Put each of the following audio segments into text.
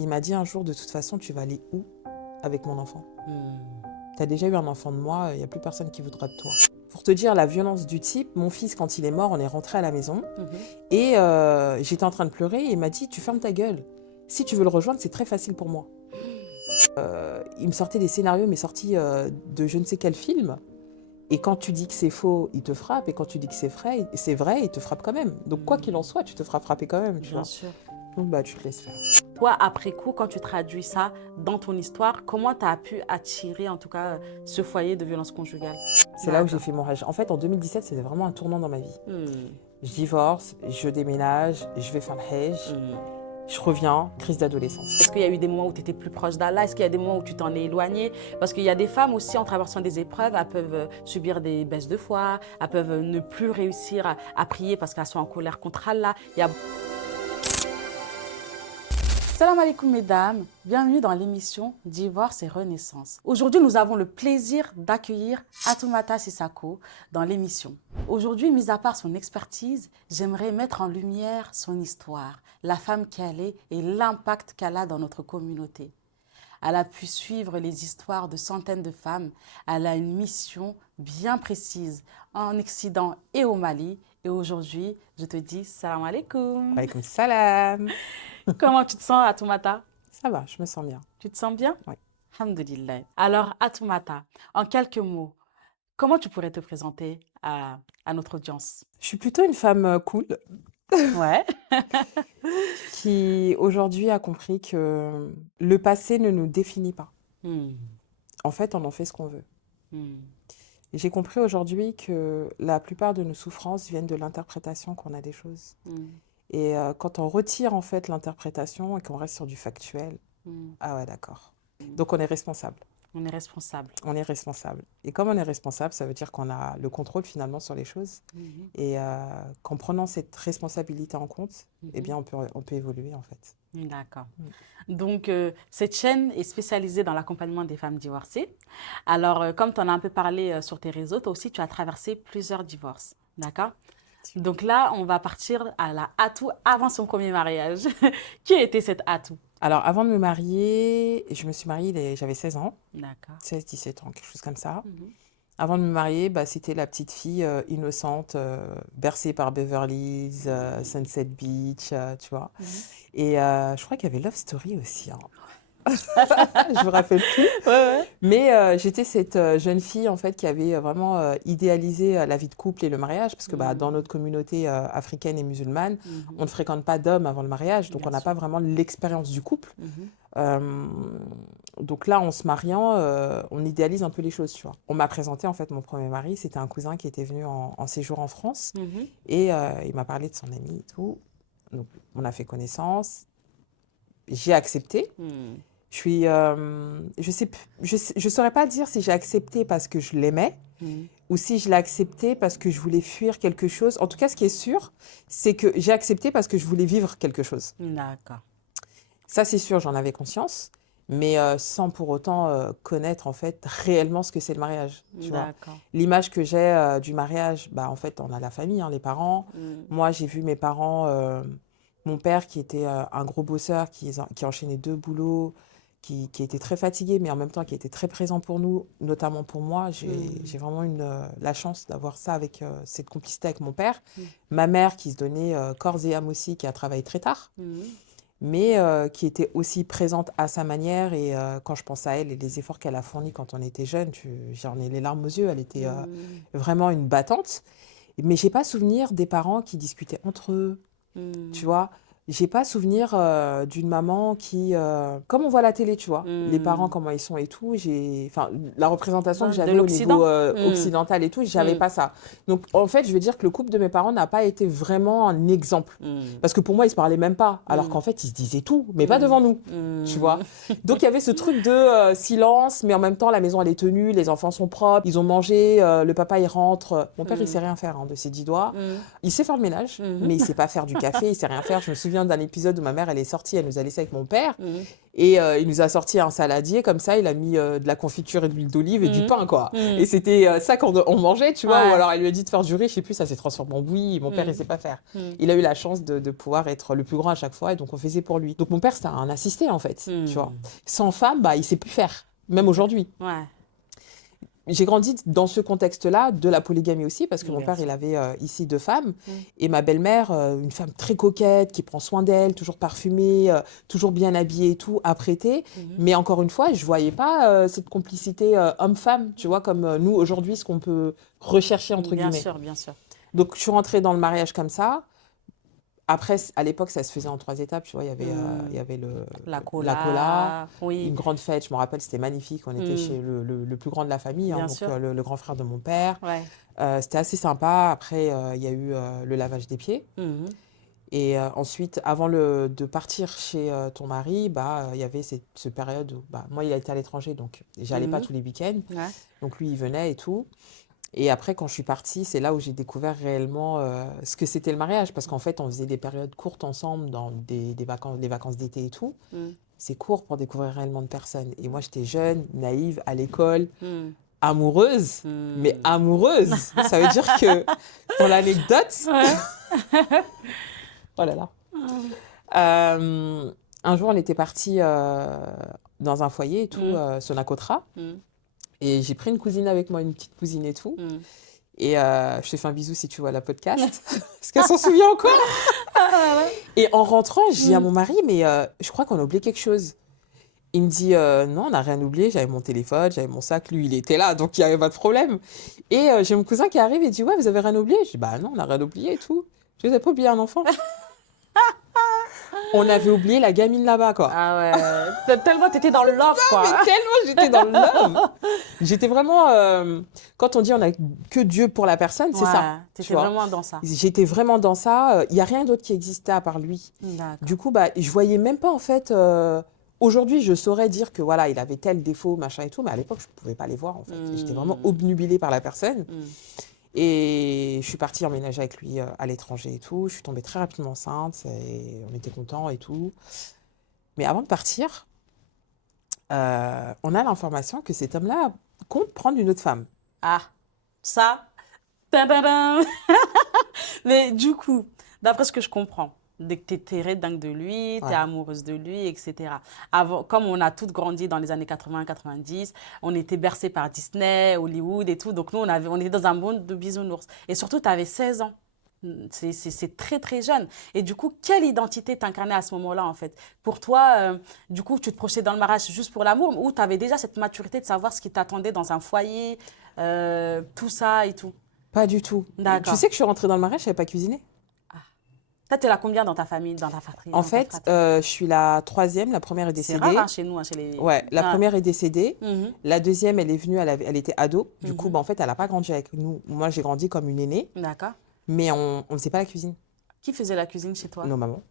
Il m'a dit un jour, de toute façon, tu vas aller où avec mon enfant? Tu as déjà eu un enfant de moi, il n'y a plus personne qui voudra de toi. Pour te dire la violence du type, mon fils, quand il est mort, on est rentré à la maison et j'étais en train de pleurer et il m'a dit, tu fermes ta gueule. Si tu veux le rejoindre, c'est très facile pour moi. Il me sortait des scénarios, mais sortis de je ne sais quel film. Et quand tu dis que c'est faux, il te frappe. Et quand tu dis que c'est vrai, il te frappe quand même. Donc quoi qu'il en soit, tu te feras frapper quand même, tu vois. Bien sûr. Donc bah tu te laisses faire. Toi, après coup, quand tu traduis ça dans ton histoire, comment tu as pu attirer en tout cas ce foyer de violence conjugale? C'est là où j'ai fait mon rage. En fait, en 2017, c'était vraiment un tournant dans ma vie. Je divorce, je déménage, je vais faire le Hajj. Je reviens, crise d'adolescence. Est-ce qu'il y a eu des moments où tu étais plus proche d'Allah? Est-ce qu'il y a des moments où tu t'en es éloigné? Parce qu'il y a des femmes aussi, en traversant des épreuves, elles peuvent subir des baisses de foi, elles peuvent ne plus réussir à prier parce qu'elles sont en colère contre Allah. Salam alaikum mesdames, bienvenue dans l'émission Divorce et Renaissance. Aujourd'hui, nous avons le plaisir d'accueillir Atoumata Sissako dans l'émission. Aujourd'hui, mis à part son expertise, j'aimerais mettre en lumière son histoire, la femme qu'elle est et l'impact qu'elle a dans notre communauté. Elle a pu suivre les histoires de centaines de femmes. Elle a une mission bien précise en Occident et au Mali. Et aujourd'hui, je te dis salam alaikum. Alaykoum salam. Comment tu te sens, Atoumata? Ça va, je me sens bien. Tu te sens bien? Oui. Alhamdulillah. Alors, Atoumata, en quelques mots, comment tu pourrais te présenter à notre audience? Je suis plutôt une femme cool Ouais. qui aujourd'hui a compris que le passé ne nous définit pas. En fait, on en fait ce qu'on veut. Et j'ai compris aujourd'hui que la plupart de nos souffrances viennent de l'interprétation qu'on a des choses. Et quand on retire en fait l'interprétation et qu'on reste sur du factuel, ah ouais, d'accord. Donc on est responsable. On est responsable. On est responsable. Et comme on est responsable, ça veut dire qu'on a le contrôle finalement sur les choses. Et qu'en prenant cette responsabilité en compte, eh bien on peut évoluer en fait. D'accord. Donc, cette chaîne est spécialisée dans l'accompagnement des femmes divorcées. Alors, comme tu en as un peu parlé sur tes réseaux, toi aussi, tu as traversé plusieurs divorces. D'accord? Donc là, on va partir à la Atou avant son premier mariage. Qui était cette Atou? Alors, avant de me marier, je me suis mariée, j'avais 16 ans. D'accord. 16-17 ans, quelque chose comme ça. Avant de me marier, c'était la petite fille innocente, bercée par Beverly Hills, Sunset Beach, tu vois. Et je crois qu'il y avait Love Story aussi. Hein. Je me rappelle plus. Ouais. Mais j'étais cette jeune fille en fait qui avait vraiment idéalisé la vie de couple et le mariage parce que dans notre communauté africaine et musulmane, on ne fréquente pas d'hommes avant le mariage, donc on n'a pas vraiment l'expérience du couple. Donc là, en se mariant, on idéalise un peu les choses, tu vois. On m'a présenté en fait mon premier mari, c'était un cousin qui était venu en séjour en France et il m'a parlé de son ami et tout. Donc on a fait connaissance. J'ai accepté. Je saurais pas dire si j'ai accepté parce que je l'aimais ou si je l'ai accepté parce que je voulais fuir quelque chose. En tout cas, ce qui est sûr, c'est que j'ai accepté parce que je voulais vivre quelque chose. D'accord. Ça, c'est sûr, j'en avais conscience, mais sans pour autant connaître en fait réellement ce que c'est le mariage. Tu vois. L'image que j'ai du mariage, en fait, on a la famille, hein, les parents. Moi, j'ai vu mes parents, mon père qui était un gros bosseur, qui enchaînait 2 boulots, qui était très fatigué, mais en même temps qui était très présent pour nous, notamment pour moi. J'ai vraiment la chance d'avoir ça avec cette complicité avec mon père. Ma mère qui se donnait corps et âme aussi, qui a travaillé très tard, mais qui était aussi présente à sa manière. Et quand je pense à elle et les efforts qu'elle a fournis quand on était jeune, j'en ai les larmes aux yeux. Elle était vraiment une battante. Mais j'ai pas souvenir des parents qui discutaient entre eux, tu vois. J'ai pas souvenir d'une maman qui, comme on voit à la télé, tu vois, les parents, comment ils sont et tout. Enfin, la représentation que j'avais au niveau occidental et tout, j'avais pas ça. Donc, en fait, je veux dire que le couple de mes parents n'a pas été vraiment un exemple. Parce que pour moi, ils se parlaient même pas. Alors qu'en fait, ils se disaient tout, mais pas devant nous, tu vois. Donc, il y avait ce truc de silence, mais en même temps, la maison, elle est tenue, les enfants sont propres, ils ont mangé, le papa, il rentre. Mon père, il sait rien faire de ses 10 doigts. Il sait faire le ménage, mais il sait pas faire du café, il sait rien faire. Je me souviens souviens d'un épisode où ma mère, elle est sortie, elle nous a laissé avec mon père. Et il nous a sorti un saladier comme ça, il a mis de la confiture et de l'huile d'olive et du pain, quoi. Et c'était ça qu'on mangeait, tu vois. Ou alors elle lui a dit de faire du riz, je sais plus, ça s'est transformé en bouillie. Mon père, il sait pas faire. Il a eu la chance de pouvoir être le plus grand à chaque fois et donc on faisait pour lui. Donc mon père, c'était un assisté, en fait, tu vois. Sans femme, bah, il sait plus faire, même aujourd'hui. Ouais. J'ai grandi dans ce contexte-là, de la polygamie aussi, parce que mon père, il avait ici 2 femmes. Et ma belle-mère, une femme très coquette, qui prend soin d'elle, toujours parfumée, toujours bien habillée et tout, apprêtée. Mais encore une fois, je ne voyais pas cette complicité homme-femme, tu vois, comme nous, aujourd'hui, ce qu'on peut rechercher, entre guillemets. Bien sûr, bien sûr. Donc, je suis rentrée dans le mariage comme ça. Après, à l'époque, ça se faisait en 3 étapes, tu vois. Il y avait la la cola, cola, oui. une grande fête, je me rappelle, c'était magnifique. On était chez le plus grand de la famille, hein, donc le grand frère de mon père. Ouais. C'était assez sympa. Après, il y a eu le lavage des pieds. Et ensuite, avant de partir chez ton mari, bah, il y avait cette période où bah, moi, il a été à l'étranger, donc j'allais pas tous les week-ends. Ouais. Donc lui, il venait et tout. Et après, quand je suis partie, c'est là où j'ai découvert réellement ce que c'était le mariage. Parce qu'en fait, on faisait des périodes courtes ensemble, dans des vacances d'été et tout. C'est court pour découvrir réellement de personnes. Et moi, j'étais jeune, naïve, à l'école, amoureuse. Mais amoureuse, ça veut dire que, pour l'anecdote... oh là là. Un jour, on était partis dans un foyer et tout, Sonacotra. Et j'ai pris une cousine avec moi, une petite cousine et tout. Et je te fais un bisou si tu vois la podcast. Parce qu'elle s'en souvient encore. Et en rentrant, je dis à mon mari, mais je crois qu'on a oublié quelque chose. Il me dit, non, on n'a rien oublié. J'avais mon téléphone, j'avais mon sac. Lui, il était là, donc il n'y avait pas de problème. Et j'ai mon cousin qui arrive et dit, ouais, vous avez rien oublié? Je dis, bah non, on n'a rien oublié et tout. Je n'avais pas oublié un enfant. On avait oublié la gamine là-bas, quoi. Ah ouais. Tellement t'étais dans le love, quoi. Mais tellement j'étais dans le love. J'étais vraiment... quand on dit on n'a que Dieu pour la personne, c'est ça. T'étais vraiment dans ça. J'étais vraiment dans ça. Il n'y a rien d'autre qui existait à part lui. Du coup, bah, je voyais même pas, en fait... Aujourd'hui, je saurais dire que voilà, il avait tel défaut, machin et tout, mais à l'époque, je ne pouvais pas les voir, en fait. J'étais vraiment obnubilée par la personne. Et je suis partie emménager avec lui à l'étranger et tout. Je suis tombée très rapidement enceinte et on était contents et tout. Mais avant de partir, on a l'information que cet homme-là compte prendre une autre femme. Ah, ça, mais du coup, d'après ce que je comprends, dès que tu étais dingue de lui, tu es amoureuse de lui, etc. Avant, comme on a toutes grandi dans les années 80-90, on était bercés par Disney, Hollywood et tout. Donc nous, on était dans un monde de bisounours. Et surtout, tu avais 16 ans. C'est très, très jeune. Et du coup, quelle identité t'incarnais à ce moment-là, en fait? Pour toi, du coup, tu te projetais dans le mariage juste pour l'amour ou tu avais déjà cette maturité de savoir ce qui t'attendait dans un foyer, tout ça et tout? Pas du tout. Tu sais que je suis rentrée dans le mariage, je ne savais pas cuisiner. Toi, tu es là combien dans ta famille, dans ta fratrie? En fait, je suis la 3e, la première est décédée. C'est rare hein, chez nous, hein, chez les... Ouais, la première est décédée. La deuxième, elle est venue, elle était ado. Du coup, bah, en fait, elle n'a pas grandi avec nous. Moi, j'ai grandi comme une aînée. D'accord. Mais on ne faisait pas la cuisine. Qui faisait la cuisine chez toi? Nos mamans.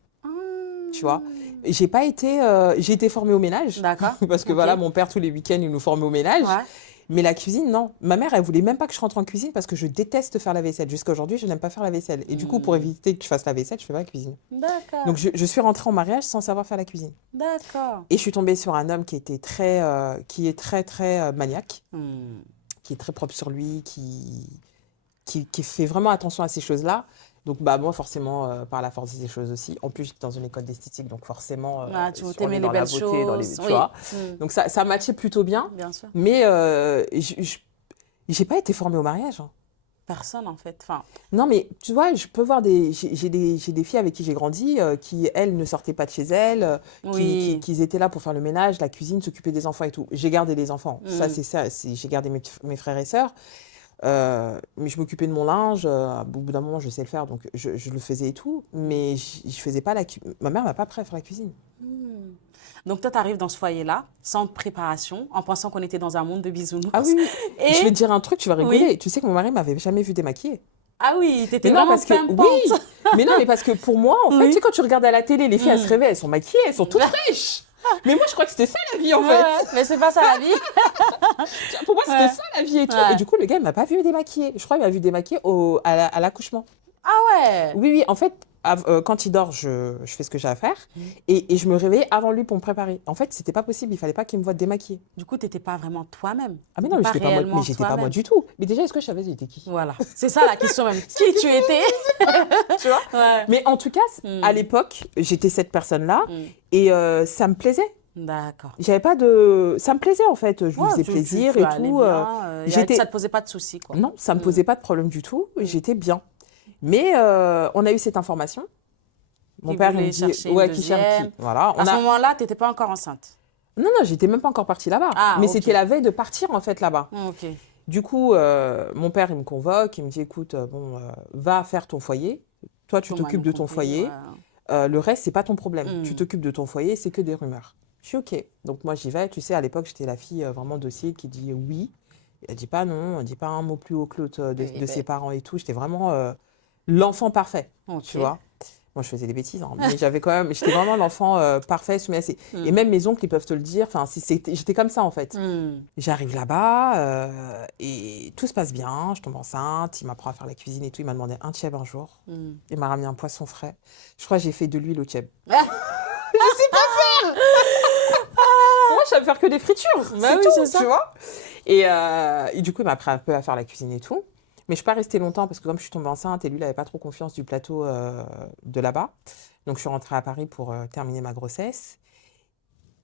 Tu vois, j'ai été formée au ménage. D'accord. Parce que voilà, mon père, tous les week-ends, il nous formait au ménage. Ouais. Mais la cuisine, non. Ma mère, elle voulait même pas que je rentre en cuisine parce que je déteste faire la vaisselle. Jusqu'à aujourd'hui, je n'aime pas faire la vaisselle. Et du coup, pour éviter que je fasse la vaisselle, je fais pas la cuisine. D'accord. Donc, je suis rentrée en mariage sans savoir faire la cuisine. D'accord. Et je suis tombée sur un homme qui est très maniaque, qui est très propre sur lui, qui fait vraiment attention à ces choses-là. Donc, bah, moi, forcément, par la force des choses aussi. En plus, j'étais dans une école d'esthétique, donc forcément, tu aimais les belles choses. Tu vois. Donc, ça matchait plutôt bien. Bien sûr. Mais j'ai pas été formée au mariage. Hein. Personne, en fait. Enfin... Non, mais tu vois, je peux voir j'ai des filles avec qui j'ai grandi, qui, elles, ne sortaient pas de chez elles, qui étaient là pour faire le ménage, la cuisine, s'occuper des enfants et tout. J'ai gardé les enfants. Ça, c'est ça. J'ai gardé mes frères et sœurs. Mais je m'occupais de mon linge, au bout d'un moment je sais le faire donc je le faisais et tout, mais je faisais pas ma mère m'a pas appris à faire la cuisine. Donc toi tu arrives dans ce foyer-là, sans préparation, en pensant qu'on était dans un monde de bisounours. Ah oui, et... je vais te dire un truc, tu vas rigoler, tu sais que mon mari m'avait jamais vu démaquillée. Ah oui, t'étais vraiment pimpante. Oui, mais non, mais parce que pour moi, en fait, tu sais, quand tu regardes à la télé, les filles, elles se réveillent, elles sont maquillées, elles sont toutes fraîches. Mais moi, je crois que c'était ça la vie, en fait. Mais c'est pas ça la vie. Pour moi, c'était ça la vie et tout. Et du coup, le gars, il m'a pas vu démaquiller. Je crois qu'il m'a vu démaquiller à l'accouchement. Ah ouais? Oui, en fait, quand il dort, je fais ce que j'ai à faire. Et je me réveillais avant lui pour me préparer. En fait, c'était pas possible. Il fallait pas qu'il me voie démaquillée. Du coup, tu n'étais pas vraiment toi-même. Ah mais non, mais j'étais pas moi du tout. Mais déjà, est-ce que je savais j'étais qui? Voilà. C'est ça la question même. Qui tu étais? Tu vois? Ouais. Mais en tout cas, à l'époque, j'étais cette personne-là et ça me plaisait. D'accord. J'avais pas de... Ça me plaisait en fait. Je lui faisais plaisir et tout. Ça te posait pas de soucis, quoi. Non, ça me posait pas de problème du tout. J'étais bien. Mais on a eu cette information. Mon père il me dit qui cherche qui. Voilà. À ce moment-là, tu n'étais pas encore enceinte? Non, j'étais même pas encore partie là-bas. Mais c'était la veille de partir en fait là-bas. Ok. Du coup, mon père il me convoque, il me dit écoute, va faire ton foyer. Toi, tu t'occupes de ton foyer. Ouais. Le reste, c'est pas ton problème. Tu t'occupes de ton foyer, c'est que des rumeurs. Je suis ok. Donc moi j'y vais. Tu sais, à l'époque, j'étais la fille vraiment docile qui dit oui. Elle dit pas non, elle dit pas un mot plus haut que l'autre de ses parents et tout. J'étais vraiment l'enfant parfait, tu vois. Moi, je faisais des bêtises, hein, mais j'étais vraiment l'enfant parfait, soumis à ses... Et même mes oncles, ils peuvent te le dire. Enfin, j'étais comme ça, en fait. J'arrive là-bas et tout se passe bien. Je tombe enceinte. Il m'apprend à faire la cuisine et tout. Il m'a demandé un tchèb un jour. Il m'a ramené un poisson frais. Je crois que j'ai fait de l'huile au tchèb. Je sais pas faire. Moi, je sais faire que des fritures. C'est tout, tu vois. Et du coup, il m'a appris un peu à faire la cuisine et tout. Mais je ne suis pas restée longtemps parce que comme je suis tombée enceinte et lui, il n'avait pas trop confiance du plateau de là-bas. Donc, je suis rentrée à Paris pour terminer ma grossesse.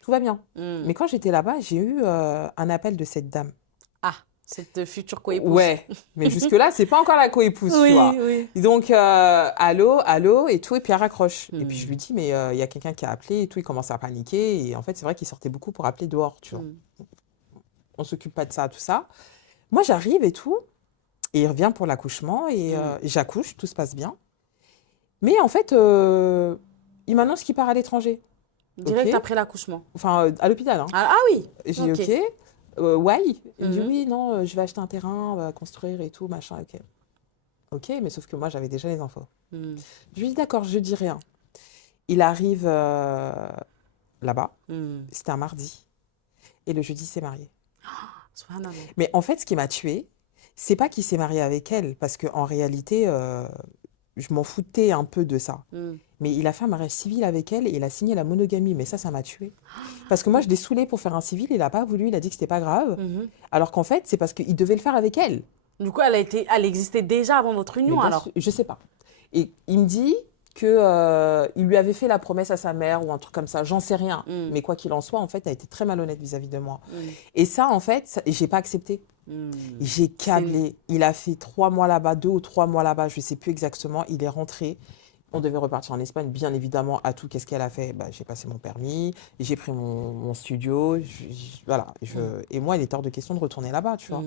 Tout va bien. Mais quand j'étais là-bas, j'ai eu un appel de cette dame. Ah, cette future coépouse. Ouais, mais jusque-là, ce n'est pas encore la coépouse, tu vois. Oui. Donc, allô, et tout, et puis elle raccroche. Et puis, je lui dis, mais il y a quelqu'un qui a appelé et tout, il commence à paniquer. Et en fait, c'est vrai qu'il sortait beaucoup pour appeler dehors, tu vois. On ne s'occupe pas de ça, tout ça. Moi, j'arrive et tout. Et il revient pour l'accouchement et j'accouche, tout se passe bien. Mais en fait, il m'annonce qu'il part à l'étranger. Direct après l'accouchement? Enfin, à l'hôpital. Hein. Ah oui. J'ai dit OK. Why? Il me dit oui, non, je vais acheter un terrain, on va construire et tout, machin. OK. OK, mais sauf que moi, j'avais déjà les infos. Je lui dis d'accord, je dis rien. Il arrive là-bas. C'était un mardi. Et le jeudi, il s'est marié. Mais en fait, ce qui m'a tuée, c'est pas qu'il s'est marié avec elle, parce qu'en réalité, je m'en foutais un peu de ça. Mais il a fait un mariage civil avec elle et il a signé la monogamie. Mais ça m'a tuée. Parce que moi, je l'ai saoulé pour faire un civil, il n'a pas voulu, il a dit que c'était pas grave. Alors qu'en fait, c'est parce qu'il devait le faire avec elle. Du coup, elle existait déjà avant votre union, alors? Je sais pas. Et il me dit qu'il lui avait fait la promesse à sa mère ou un truc comme ça, j'en sais rien. Mais quoi qu'il en soit, en fait, elle a été très malhonnête vis-à-vis de moi. Et ça, en fait, j'ai pas accepté. J'ai câblé. Il a fait 3 mois là-bas, 2 ou 3 mois là-bas, je ne sais plus exactement. Il est rentré. On devait repartir en Espagne, bien évidemment. À tout, qu'est-ce qu'elle a fait? J'ai passé mon permis, j'ai pris mon studio. Voilà. Et moi, il est hors de question de retourner là-bas, tu vois.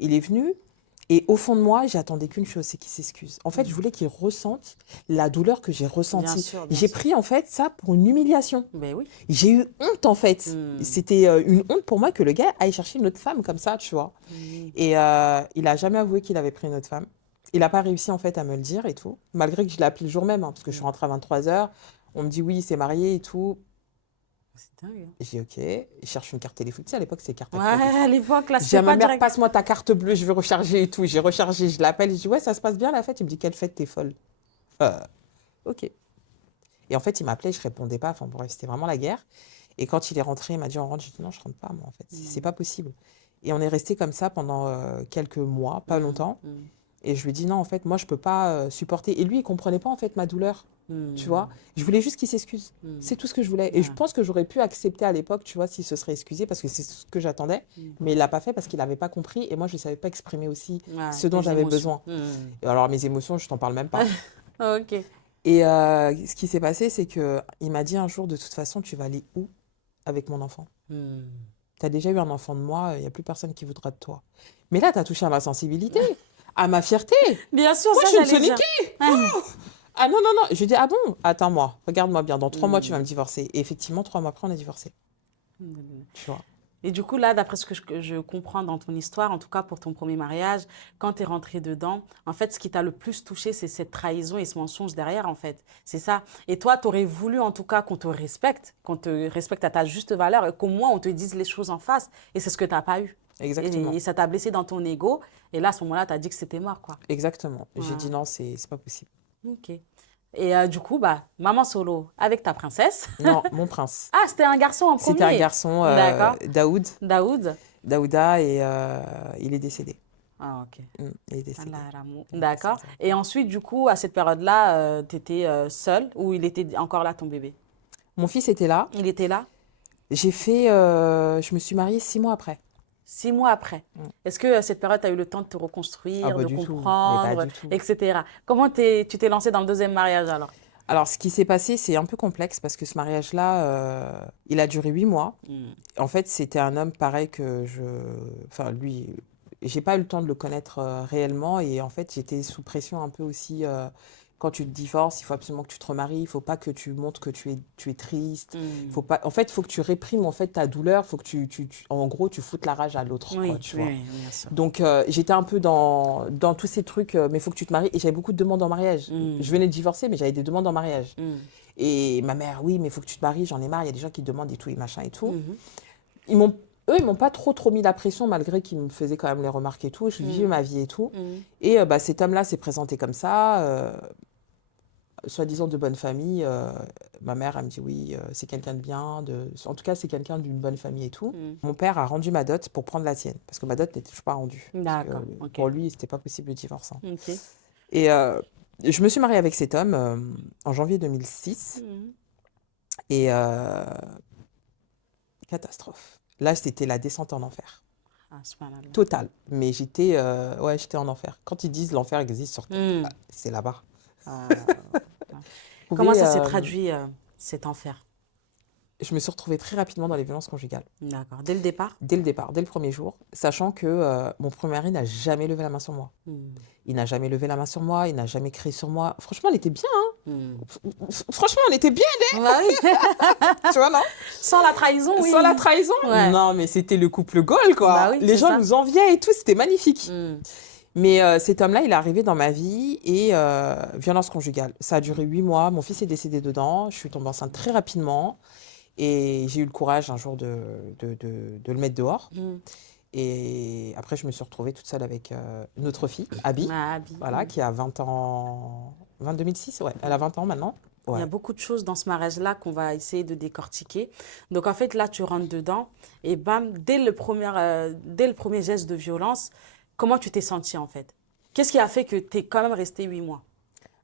Il est venu. Et au fond de moi, j'attendais qu'une chose, c'est qu'il s'excuse. En fait, je voulais qu'il ressente la douleur que j'ai ressentie. J'ai pris, en fait, ça pour une humiliation. Ben oui. J'ai eu honte, en fait. C'était une honte pour moi que le gars aille chercher une autre femme comme ça, tu vois. Et il n'a jamais avoué qu'il avait pris une autre femme. Il n'a pas réussi, en fait, à me le dire et tout. Malgré que je l'ai appelé le jour même, hein, parce que je suis rentrée à 23h. On me dit, oui, il s'est marié et tout. C'est dingue. Hein. J'ai dit, OK. Il cherche une carte téléphonique. Tu sais, à l'époque, c'est carte téléphonique. Ouais, à l'époque, là, c'est pas direct. Ma mère, passe-moi ta carte bleue, je vais recharger et tout. J'ai rechargé, je l'appelle. Je dis, ouais, ça se passe bien la fête. Il me dit, quelle fête, t'es folle. OK. Et en fait, il m'appelait, je répondais pas. Enfin, bref, c'était vraiment la guerre. Et quand il est rentré, il m'a dit, on rentre. J'ai dit, non, je rentre pas, moi, en fait. C'est pas possible. Et on est resté comme ça pendant quelques mois, pas longtemps. Et je lui ai dit, non, en fait, moi, je peux pas supporter. Et lui, il comprenait pas, en fait, ma douleur. Tu vois, je voulais juste qu'il s'excuse. C'est tout ce que je voulais. Et je pense que j'aurais pu accepter à l'époque, tu vois, s'il se serait excusé, parce que c'est ce que j'attendais. Mais il l'a pas fait parce qu'il n'avait pas compris. Et moi, je ne savais pas exprimer aussi ce dont j'avais besoin. Et alors, mes émotions, je t'en parle même pas. OK. Et ce qui s'est passé, c'est qu'il m'a dit un jour, de toute façon, tu vas aller où avec mon enfant? Tu as déjà eu un enfant de moi, il n'y a plus personne qui voudra de toi. Mais là, tu as touché à ma sensibilité, à ma fierté. Bien sûr, moi, je suis une soniquée. Ah non. Je lui dis, ah bon? Attends-moi, regarde-moi bien. Dans 3 mois, tu vas me divorcer. Et effectivement, 3 mois après, on a divorcé. Tu vois. Et du coup, là, d'après ce que je comprends dans ton histoire, en tout cas pour ton premier mariage, quand tu es rentrée dedans, en fait, ce qui t'a le plus touché, c'est cette trahison et ce mensonge derrière, en fait. C'est ça. Et toi, tu aurais voulu, en tout cas, qu'on te respecte à ta juste valeur et qu'au moins, on te dise les choses en face. Et c'est ce que tu n'as pas eu. Exactement. Et ça t'a blessé dans ton ego. Et là, à ce moment-là, tu as dit que c'était mort, quoi. Exactement. J'ai dit non, c'est pas possible. OK. Et du coup, bah, maman solo avec ta princesse. Non, mon prince. Ah, c'était un garçon en premier. C'était un garçon, D'accord. Daoud. Daoud. Daouda, et il est décédé. Ah, ok. Il est décédé. D'accord. Et ensuite, du coup, à cette période-là, tu étais seule ou il était encore là, ton bébé? Mon fils était là. Il était là? Je me suis mariée 6 mois après. 6 mois après. Est-ce que à cette période, tu as eu le temps de te reconstruire, Pas de du tout, mais pas comprendre, du tout. etc. Comment tu t'es lancée dans le deuxième mariage alors? Alors, ce qui s'est passé, c'est un peu complexe parce que ce mariage-là, il a duré 8 mois. En fait, c'était un homme pareil Enfin, lui, j'ai pas eu le temps de le connaître réellement. Et en fait, j'étais sous pression un peu aussi. Quand tu te divorces, il faut absolument que tu te remaries. Il faut pas que tu montres que tu es triste. Faut pas... En fait, il faut que tu réprimes en fait, ta douleur. Il faut que en gros, tu foutes la rage à l'autre. Oui, Quoi, tu vois. oui, bien sûr. Donc, j'étais un peu dans tous ces trucs, mais il faut que tu te maries. Et j'avais beaucoup de demandes en mariage. Je venais de divorcer, mais j'avais des demandes en mariage. Et ma mère, oui, mais il faut que tu te maries, j'en ai marre, il y a des gens qui te demandent et tout, et machin et tout. Ils m'ont pas trop mis la pression, malgré qu'ils me faisaient quand même les remarques et tout. Je vivais ma vie et tout. Et cet homme-là s'est présenté comme ça, soi-disant de bonne famille. Ma mère, elle me dit oui, c'est quelqu'un de bien. En tout cas, c'est quelqu'un d'une bonne famille et tout. Mon père a rendu ma dot pour prendre la sienne, parce que ma dot n'était toujours pas rendue. D'accord. Pour lui, c'était pas possible le divorce. Hein. Ok. Et je me suis mariée avec cet homme en janvier 2006. Et catastrophe. Là, c'était la descente en enfer. Ah, subhanallah. Totale. Mais j'étais en enfer. Quand ils disent l'enfer existe sur Terre, c'est là-bas. Comment ça s'est traduit, cet enfer? Je me suis retrouvée très rapidement dans les violences conjugales. D'accord. Dès le départ? Dès le départ, dès le premier jour, sachant que mon premier mari n'a jamais levé la main sur moi. Il n'a jamais levé la main sur moi, il n'a jamais crié sur moi. Franchement, on était bien. Hein. Franchement, on était bien. Bah oui. Tu vois, non? Sans la trahison, oui. Sans la trahison? Ouais. Non, mais c'était le couple Gaulle, quoi. Bah oui, les gens ça. nous enviaient et tout, c'était magnifique. Mais cet homme-là, il est arrivé dans ma vie et violence conjugale. Ça a duré 8 mois, mon fils est décédé dedans, je suis tombée enceinte très rapidement. Et j'ai eu le courage un jour de le mettre dehors. Et après, je me suis retrouvée toute seule avec notre fille, Abby, voilà, qui a 20 ans, 2006, ouais, elle a 20 ans maintenant. Ouais. Il y a beaucoup de choses dans ce mariage-là qu'on va essayer de décortiquer. Donc, en fait, là, tu rentres dedans et bam, dès le premier geste de violence, comment tu t'es sentie, en fait? Qu'est-ce qui a fait que tu es quand même restée 8 mois?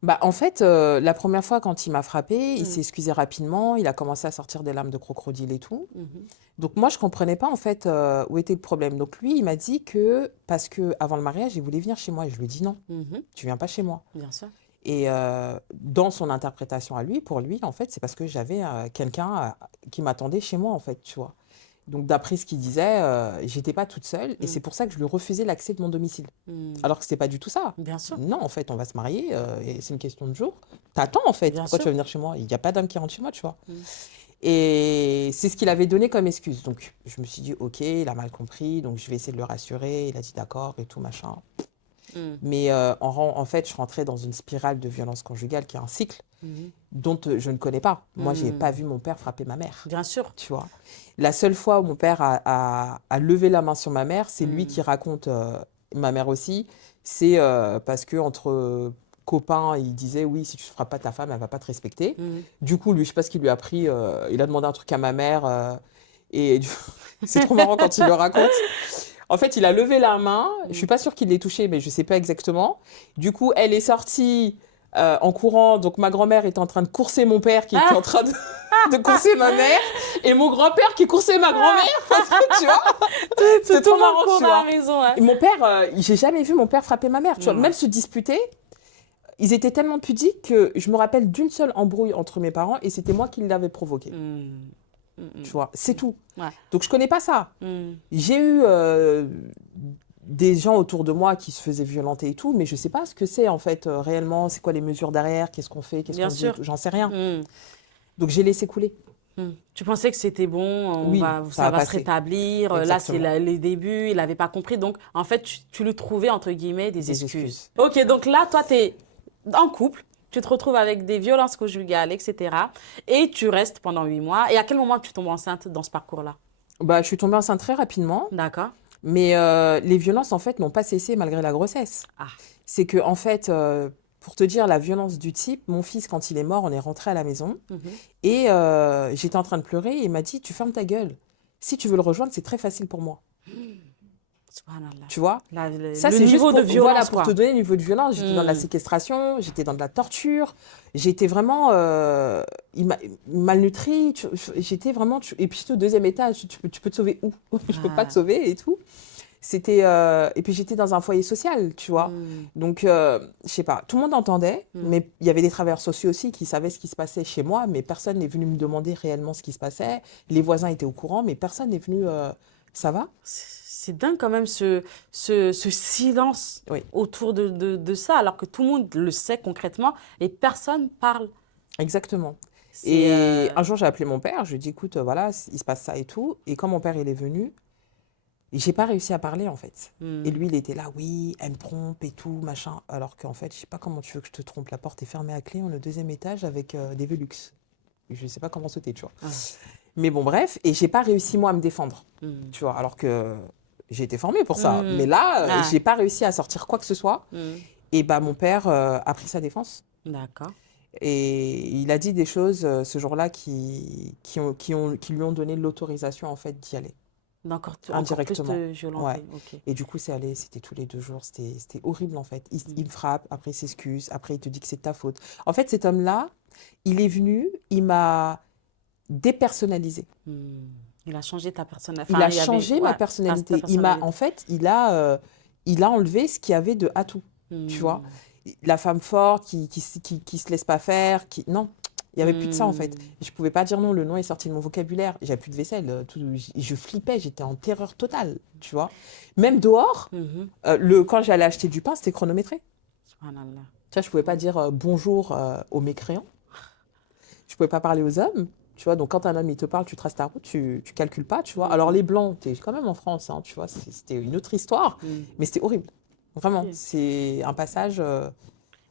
Bah, en fait, la première fois, quand il m'a frappée, il s'est excusé rapidement. Il a commencé à sortir des larmes de crocodile et tout. Donc, moi, je ne comprenais pas, en fait, où était le problème. Donc, lui, il m'a dit que, parce qu'avant le mariage, il voulait venir chez moi. Et je lui ai dit non, tu ne viens pas chez moi. Bien sûr. Et dans son interprétation à lui, pour lui, en fait, c'est parce que j'avais quelqu'un qui m'attendait chez moi, en fait, tu vois. Donc, d'après ce qu'il disait, j'étais pas toute seule. Et c'est pour ça que je lui refusais l'accès de mon domicile. Alors que c'était pas du tout ça. Bien sûr. Non, en fait, on va se marier et c'est une question de jour. T'attends, en fait. Pourquoi tu vas venir chez moi? Il n'y a pas d'homme qui rentre chez moi, tu vois. Et c'est ce qu'il avait donné comme excuse. Donc, je me suis dit, OK, il a mal compris. Donc, je vais essayer de le rassurer. Il a dit d'accord et tout, machin. Mais en fait, je rentrais dans une spirale de violence conjugale qui est un cycle dont je ne connais pas. Moi, je n'ai pas vu mon père frapper ma mère. Bien sûr. Tu vois. La seule fois où mon père a levé la main sur ma mère, c'est lui qui raconte, ma mère aussi, c'est parce qu'entre copains, il disait, oui, si tu ne frappes pas ta femme, elle ne va pas te respecter. Du coup, lui, je ne sais pas ce qu'il lui a pris, il a demandé un truc à ma mère, et c'est trop marrant quand il le raconte. En fait, il a levé la main. Je ne suis pas sûre qu'il l'ait touchée, mais je ne sais pas exactement. Du coup, elle est sortie en courant. Donc, ma grand-mère était en train de courser mon père qui était en train de courser ma mère. Et mon grand-père qui coursait ma grand-mère. Parce que, tu vois, c'est trop marrant, tu vois. Maison, ouais. Et mon père, j'ai jamais vu mon père frapper ma mère. Tu vois, même se disputer. Ils étaient tellement pudiques que je me rappelle d'une seule embrouille entre mes parents et c'était moi qui l'avais provoquée. Tu vois, c'est tout. Ouais. Donc, je ne connais pas ça. J'ai eu des gens autour de moi qui se faisaient violenter et tout, mais je ne sais pas ce que c'est, en fait, réellement. C'est quoi les mesures derrière? Qu'est-ce qu'on fait? Qu'est-ce qu'on dit? J'en sais rien. Donc, j'ai laissé couler. Tu pensais que c'était bon, ça va se rétablir. Exactement. Là, c'est les débuts, il n'avait pas compris. Donc, en fait, tu lui trouvais, entre guillemets, des excuses. Ok, donc là, toi, tu es en couple. Tu te retrouves avec des violences conjugales, etc. Et tu restes pendant 8 mois. Et à quel moment tu tombes enceinte dans ce parcours-là? Bah, je suis tombée enceinte très rapidement. D'accord. Mais les violences, en fait, n'ont pas cessé malgré la grossesse. C'est que, en fait, pour te dire la violence du type, mon fils, quand il est mort, on est rentré à la maison et j'étais en train de pleurer et il m'a dit, tu fermes ta gueule. Si tu veux le rejoindre, c'est très facile pour moi. Subhanallah. Tu vois, ça, le c'est juste niveau pour, de violence, voilà, pour quoi. te donner le niveau de violence. J'étais dans de la séquestration, j'étais dans de la torture, j'étais vraiment malnutrie, j'étais vraiment... et puis, au deuxième étage, tu peux te sauver où? Je peux pas te sauver et tout. C'était... et puis, j'étais dans un foyer social, tu vois. Donc, je sais pas, tout le monde entendait, mais il y avait des travailleurs sociaux aussi qui savaient ce qui se passait chez moi, mais personne n'est venu me demander réellement ce qui se passait. Les voisins étaient au courant, mais personne n'est venu... ça va? C'est dingue quand même ce silence autour de ça, alors que tout le monde le sait concrètement et personne parle. Exactement. Et un jour, j'ai appelé mon père, je lui ai dit, écoute, voilà, il se passe ça et tout. Et quand mon père, il est venu, j'ai pas réussi à parler, en fait. Et lui, il était là, oui, elle me trompe et tout, machin. Alors qu'en fait, je sais pas comment tu veux que je te trompe. La porte est fermée à clé, on est au deuxième étage avec des Velux. Je sais pas comment sauter, tu vois. Mais bon, bref, et j'ai pas réussi, moi, à me défendre, tu vois, alors que j'ai été formée pour ça. Mais là, j'ai pas réussi à sortir quoi que ce soit. Et bah, mon père a pris sa défense. D'accord. Et il a dit des choses ce jour-là qui lui ont donné l'autorisation, en fait, d'y aller. Encore Indirectement. plus violent. Ouais. Okay. Et du coup, c'était tous les 2 jours. C'était horrible, en fait. Il me frappe, après il s'excuse, après il te dit que c'est de ta faute. En fait, cet homme-là, il est venu, il m'a dépersonnalisé. Il a changé ta personnalité. Enfin, il a changé ma personnalité. En fait, il a enlevé ce qu'il y avait de atout. Tu vois, la femme forte qui se laisse pas faire, non, il y avait plus de ça en fait. Je pouvais pas dire non, le nom est sorti de mon vocabulaire. J'avais plus de vaisselle, je flippais, j'étais en terreur totale, tu vois. Même dehors, quand j'allais acheter du pain, c'était chronométré. Subhanallah. Tu vois, je pouvais pas dire bonjour aux mécréants. Je pouvais pas parler aux hommes. Tu vois, donc quand un homme il te parle, tu traces ta route, tu calcules pas, tu vois. Alors les blancs, tu es quand même en France, hein, tu vois, c'était une autre histoire, mais c'était horrible. Vraiment, c'est un passage...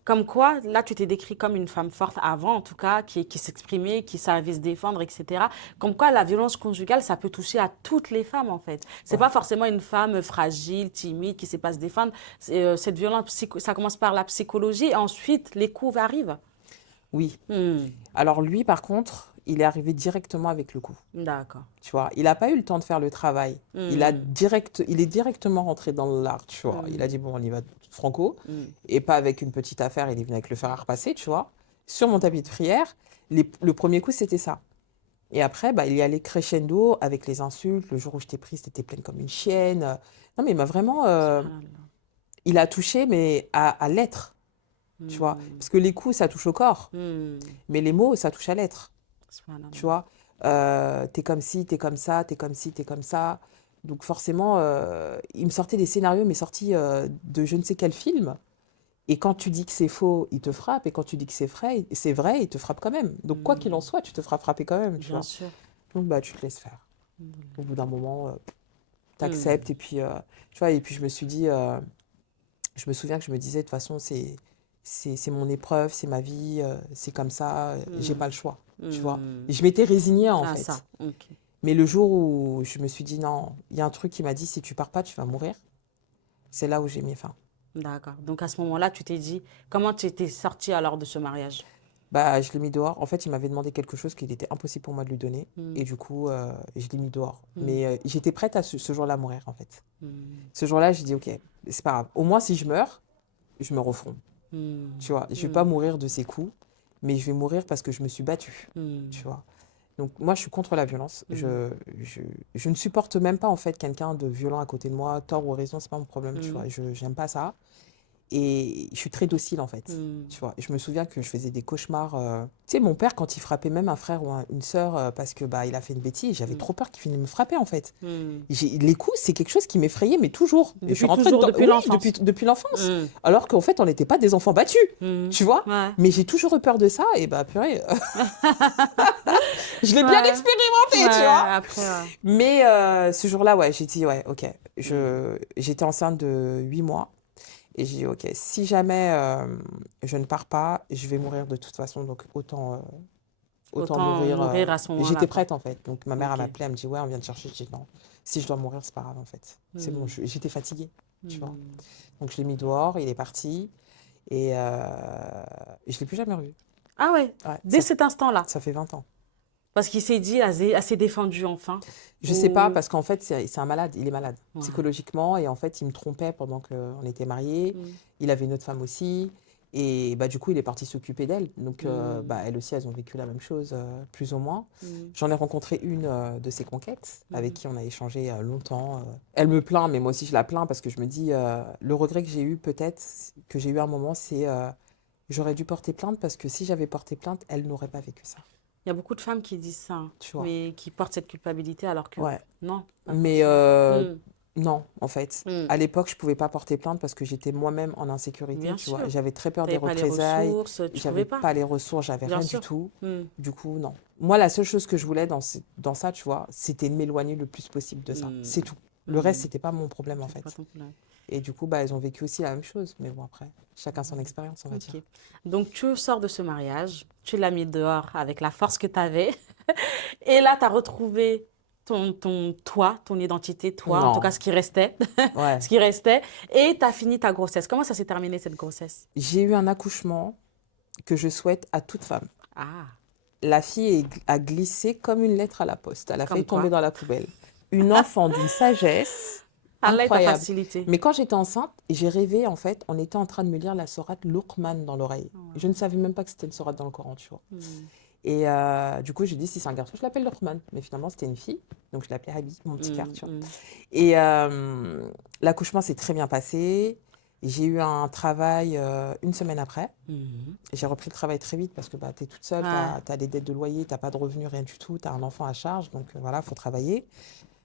Comme quoi, là, tu t'es décrit comme une femme forte avant, en tout cas, qui s'exprimait, qui savait se défendre, etc. Comme quoi, la violence conjugale, ça peut toucher à toutes les femmes, en fait. C'est pas forcément une femme fragile, timide, qui sait pas se défendre. Cette violence, ça commence par la psychologie, et ensuite, les coups arrivent. Oui. Alors lui, par contre, il est arrivé directement avec le coup. D'accord. Tu vois, il n'a pas eu le temps de faire le travail. Il est directement rentré dans l'art, tu vois. Il a dit, bon, on y va franco. Et pas avec une petite affaire, il est venu avec le fer à repasser, tu vois. Sur mon tapis de prière, le premier coup, c'était ça. Et après, bah, il y allait crescendo avec les insultes. Le jour où je t'ai prise, t'étais pleine comme une chienne. Non, mais il m'a vraiment... il a touché, mais à l'être. Tu vois, parce que les coups, ça touche au corps, mais les mots, ça touche à l'être. Tu vois, t'es comme ci, t'es comme ça, t'es comme ci, t'es comme ça. Donc forcément, il me sortait des scénarios, mais sortis de je ne sais quel film. Et quand tu dis que c'est faux, il te frappe. Et quand tu dis que c'est vrai, il te frappe quand même. Donc quoi qu'il en soit, tu te feras frapper quand même. Tu vois. Sûr. Donc bah, tu te laisses faire. Au bout d'un moment, t'acceptes. Et puis, tu vois, et puis je me suis dit, je me souviens que je me disais, de toute façon, c'est mon épreuve, c'est ma vie, c'est comme ça, j'ai pas le choix, tu vois. Et je m'étais résignée en fait. Ça. Okay. Mais le jour où je me suis dit non, il y a un truc qui m'a dit si tu pars pas, tu vas mourir. C'est là où j'ai mis fin. D'accord. Donc à ce moment-là, tu t'es dit, comment tu étais sortie alors de ce mariage? Bah, je l'ai mis dehors. En fait, il m'avait demandé quelque chose qu'il était impossible pour moi de lui donner. Et du coup, je l'ai mis dehors. Mais j'étais prête à ce jour-là mourir, en fait. Ce jour-là, j'ai dit, OK, c'est pas grave. Au moins, si je meurs, je me refonds. Tu vois, je vais pas mourir de ces coups, mais je vais mourir parce que je me suis battue. Tu vois. Donc, moi, je suis contre la violence. Je ne supporte même pas, en fait, quelqu'un de violent à côté de moi. Tort ou raison, c'est pas mon problème, tu vois. Je n'aime pas ça. Et je suis très docile, en fait. Tu vois. Je me souviens que je faisais des cauchemars. Tu sais, mon père, quand il frappait même un frère ou une sœur parce que bah, il a fait une bêtise, j'avais trop peur qu'il finisse de me frapper, en fait. Les coups, c'est quelque chose qui m'effrayait, mais toujours. Depuis, je suis rentrée depuis l'enfance. Depuis l'enfance. Alors qu'en fait, on n'était pas des enfants battus, tu vois. Mais j'ai toujours eu peur de ça, et bah, purée. Je l'ai bien expérimenté, tu vois. Après, Mais ce jour-là, ouais, j'ai dit, ouais, ok. J'étais enceinte de 8 mois. Et j'ai dit, ok, si jamais je ne pars pas, je vais mourir de toute façon, donc autant mourir à ce moment-là. J'étais prête, en fait. Donc ma mère, elle m'appelait, elle me dit, ouais, on vient te chercher. Je dis, non, si je dois mourir, c'est pas grave, en fait. C'est bon, j'étais fatiguée, tu vois. Donc je l'ai mis dehors, il est parti. Et je ne l'ai plus jamais revu. Ah ouais, dès cet instant-là. Ça fait 20 ans. Parce qu'il s'est dit, elle s'est défendue enfin. Je ne sais pas, parce qu'en fait, c'est un malade. Il est malade psychologiquement. Et en fait, il me trompait pendant qu'on était mariés. Il avait une autre femme aussi. Et du coup, il est parti s'occuper d'elle. Donc, elles aussi, elles ont vécu la même chose, plus ou moins. J'en ai rencontré une de ses conquêtes, avec qui on a échangé longtemps. Elle me plaint, mais moi aussi, je la plains, parce que je me dis, le regret que j'ai eu, peut-être, que j'ai eu à un moment, c'est j'aurais dû porter plainte, parce que si j'avais porté plainte, elle n'aurait pas vécu ça. Il y a beaucoup de femmes qui disent ça, mais qui portent cette culpabilité alors que non. Mais non, en fait. À l'époque, je ne pouvais pas porter plainte parce que j'étais moi-même en insécurité, tu vois. J'avais très peur des représailles. J'avais pas les ressources, j'avais rien du tout. Du coup, non. Moi, la seule chose que je voulais dans ça, tu vois, c'était de m'éloigner le plus possible de ça. C'est tout. Le reste, c'était pas mon problème, en fait. Et du coup, elles ont vécu aussi la même chose. Mais bon, après, chacun son expérience, on va dire. Donc, tu sors de ce mariage, tu l'as mis dehors avec la force que tu avais. Et là, tu as retrouvé ton identité, en tout cas ce qui restait. Ce qui restait. Et tu as fini ta grossesse. Comment ça s'est terminé, cette grossesse? J'ai eu un accouchement que je souhaite à toute femme. Ah. La fille a glissé comme une lettre à la poste. Elle a failli tomber dans la poubelle. Une enfant d'une sagesse incroyable. Mais quand j'étais enceinte, j'ai rêvé, en fait, on était en train de me lire la sourate Luqman dans l'oreille. Je ne savais même pas que c'était une sourate dans le Coran, tu vois. Et du coup, j'ai dit, si c'est un garçon, je l'appelle Luqman. Mais finalement, c'était une fille. Donc, je l'appelais Habi, mon petit cœur, tu vois. Et l'accouchement s'est très bien passé. J'ai eu un travail une semaine après. J'ai repris le travail très vite parce que tu es toute seule, tu as des dettes de loyer, tu n'as pas de revenus, rien du tout. Tu as un enfant à charge, donc voilà, il faut travailler.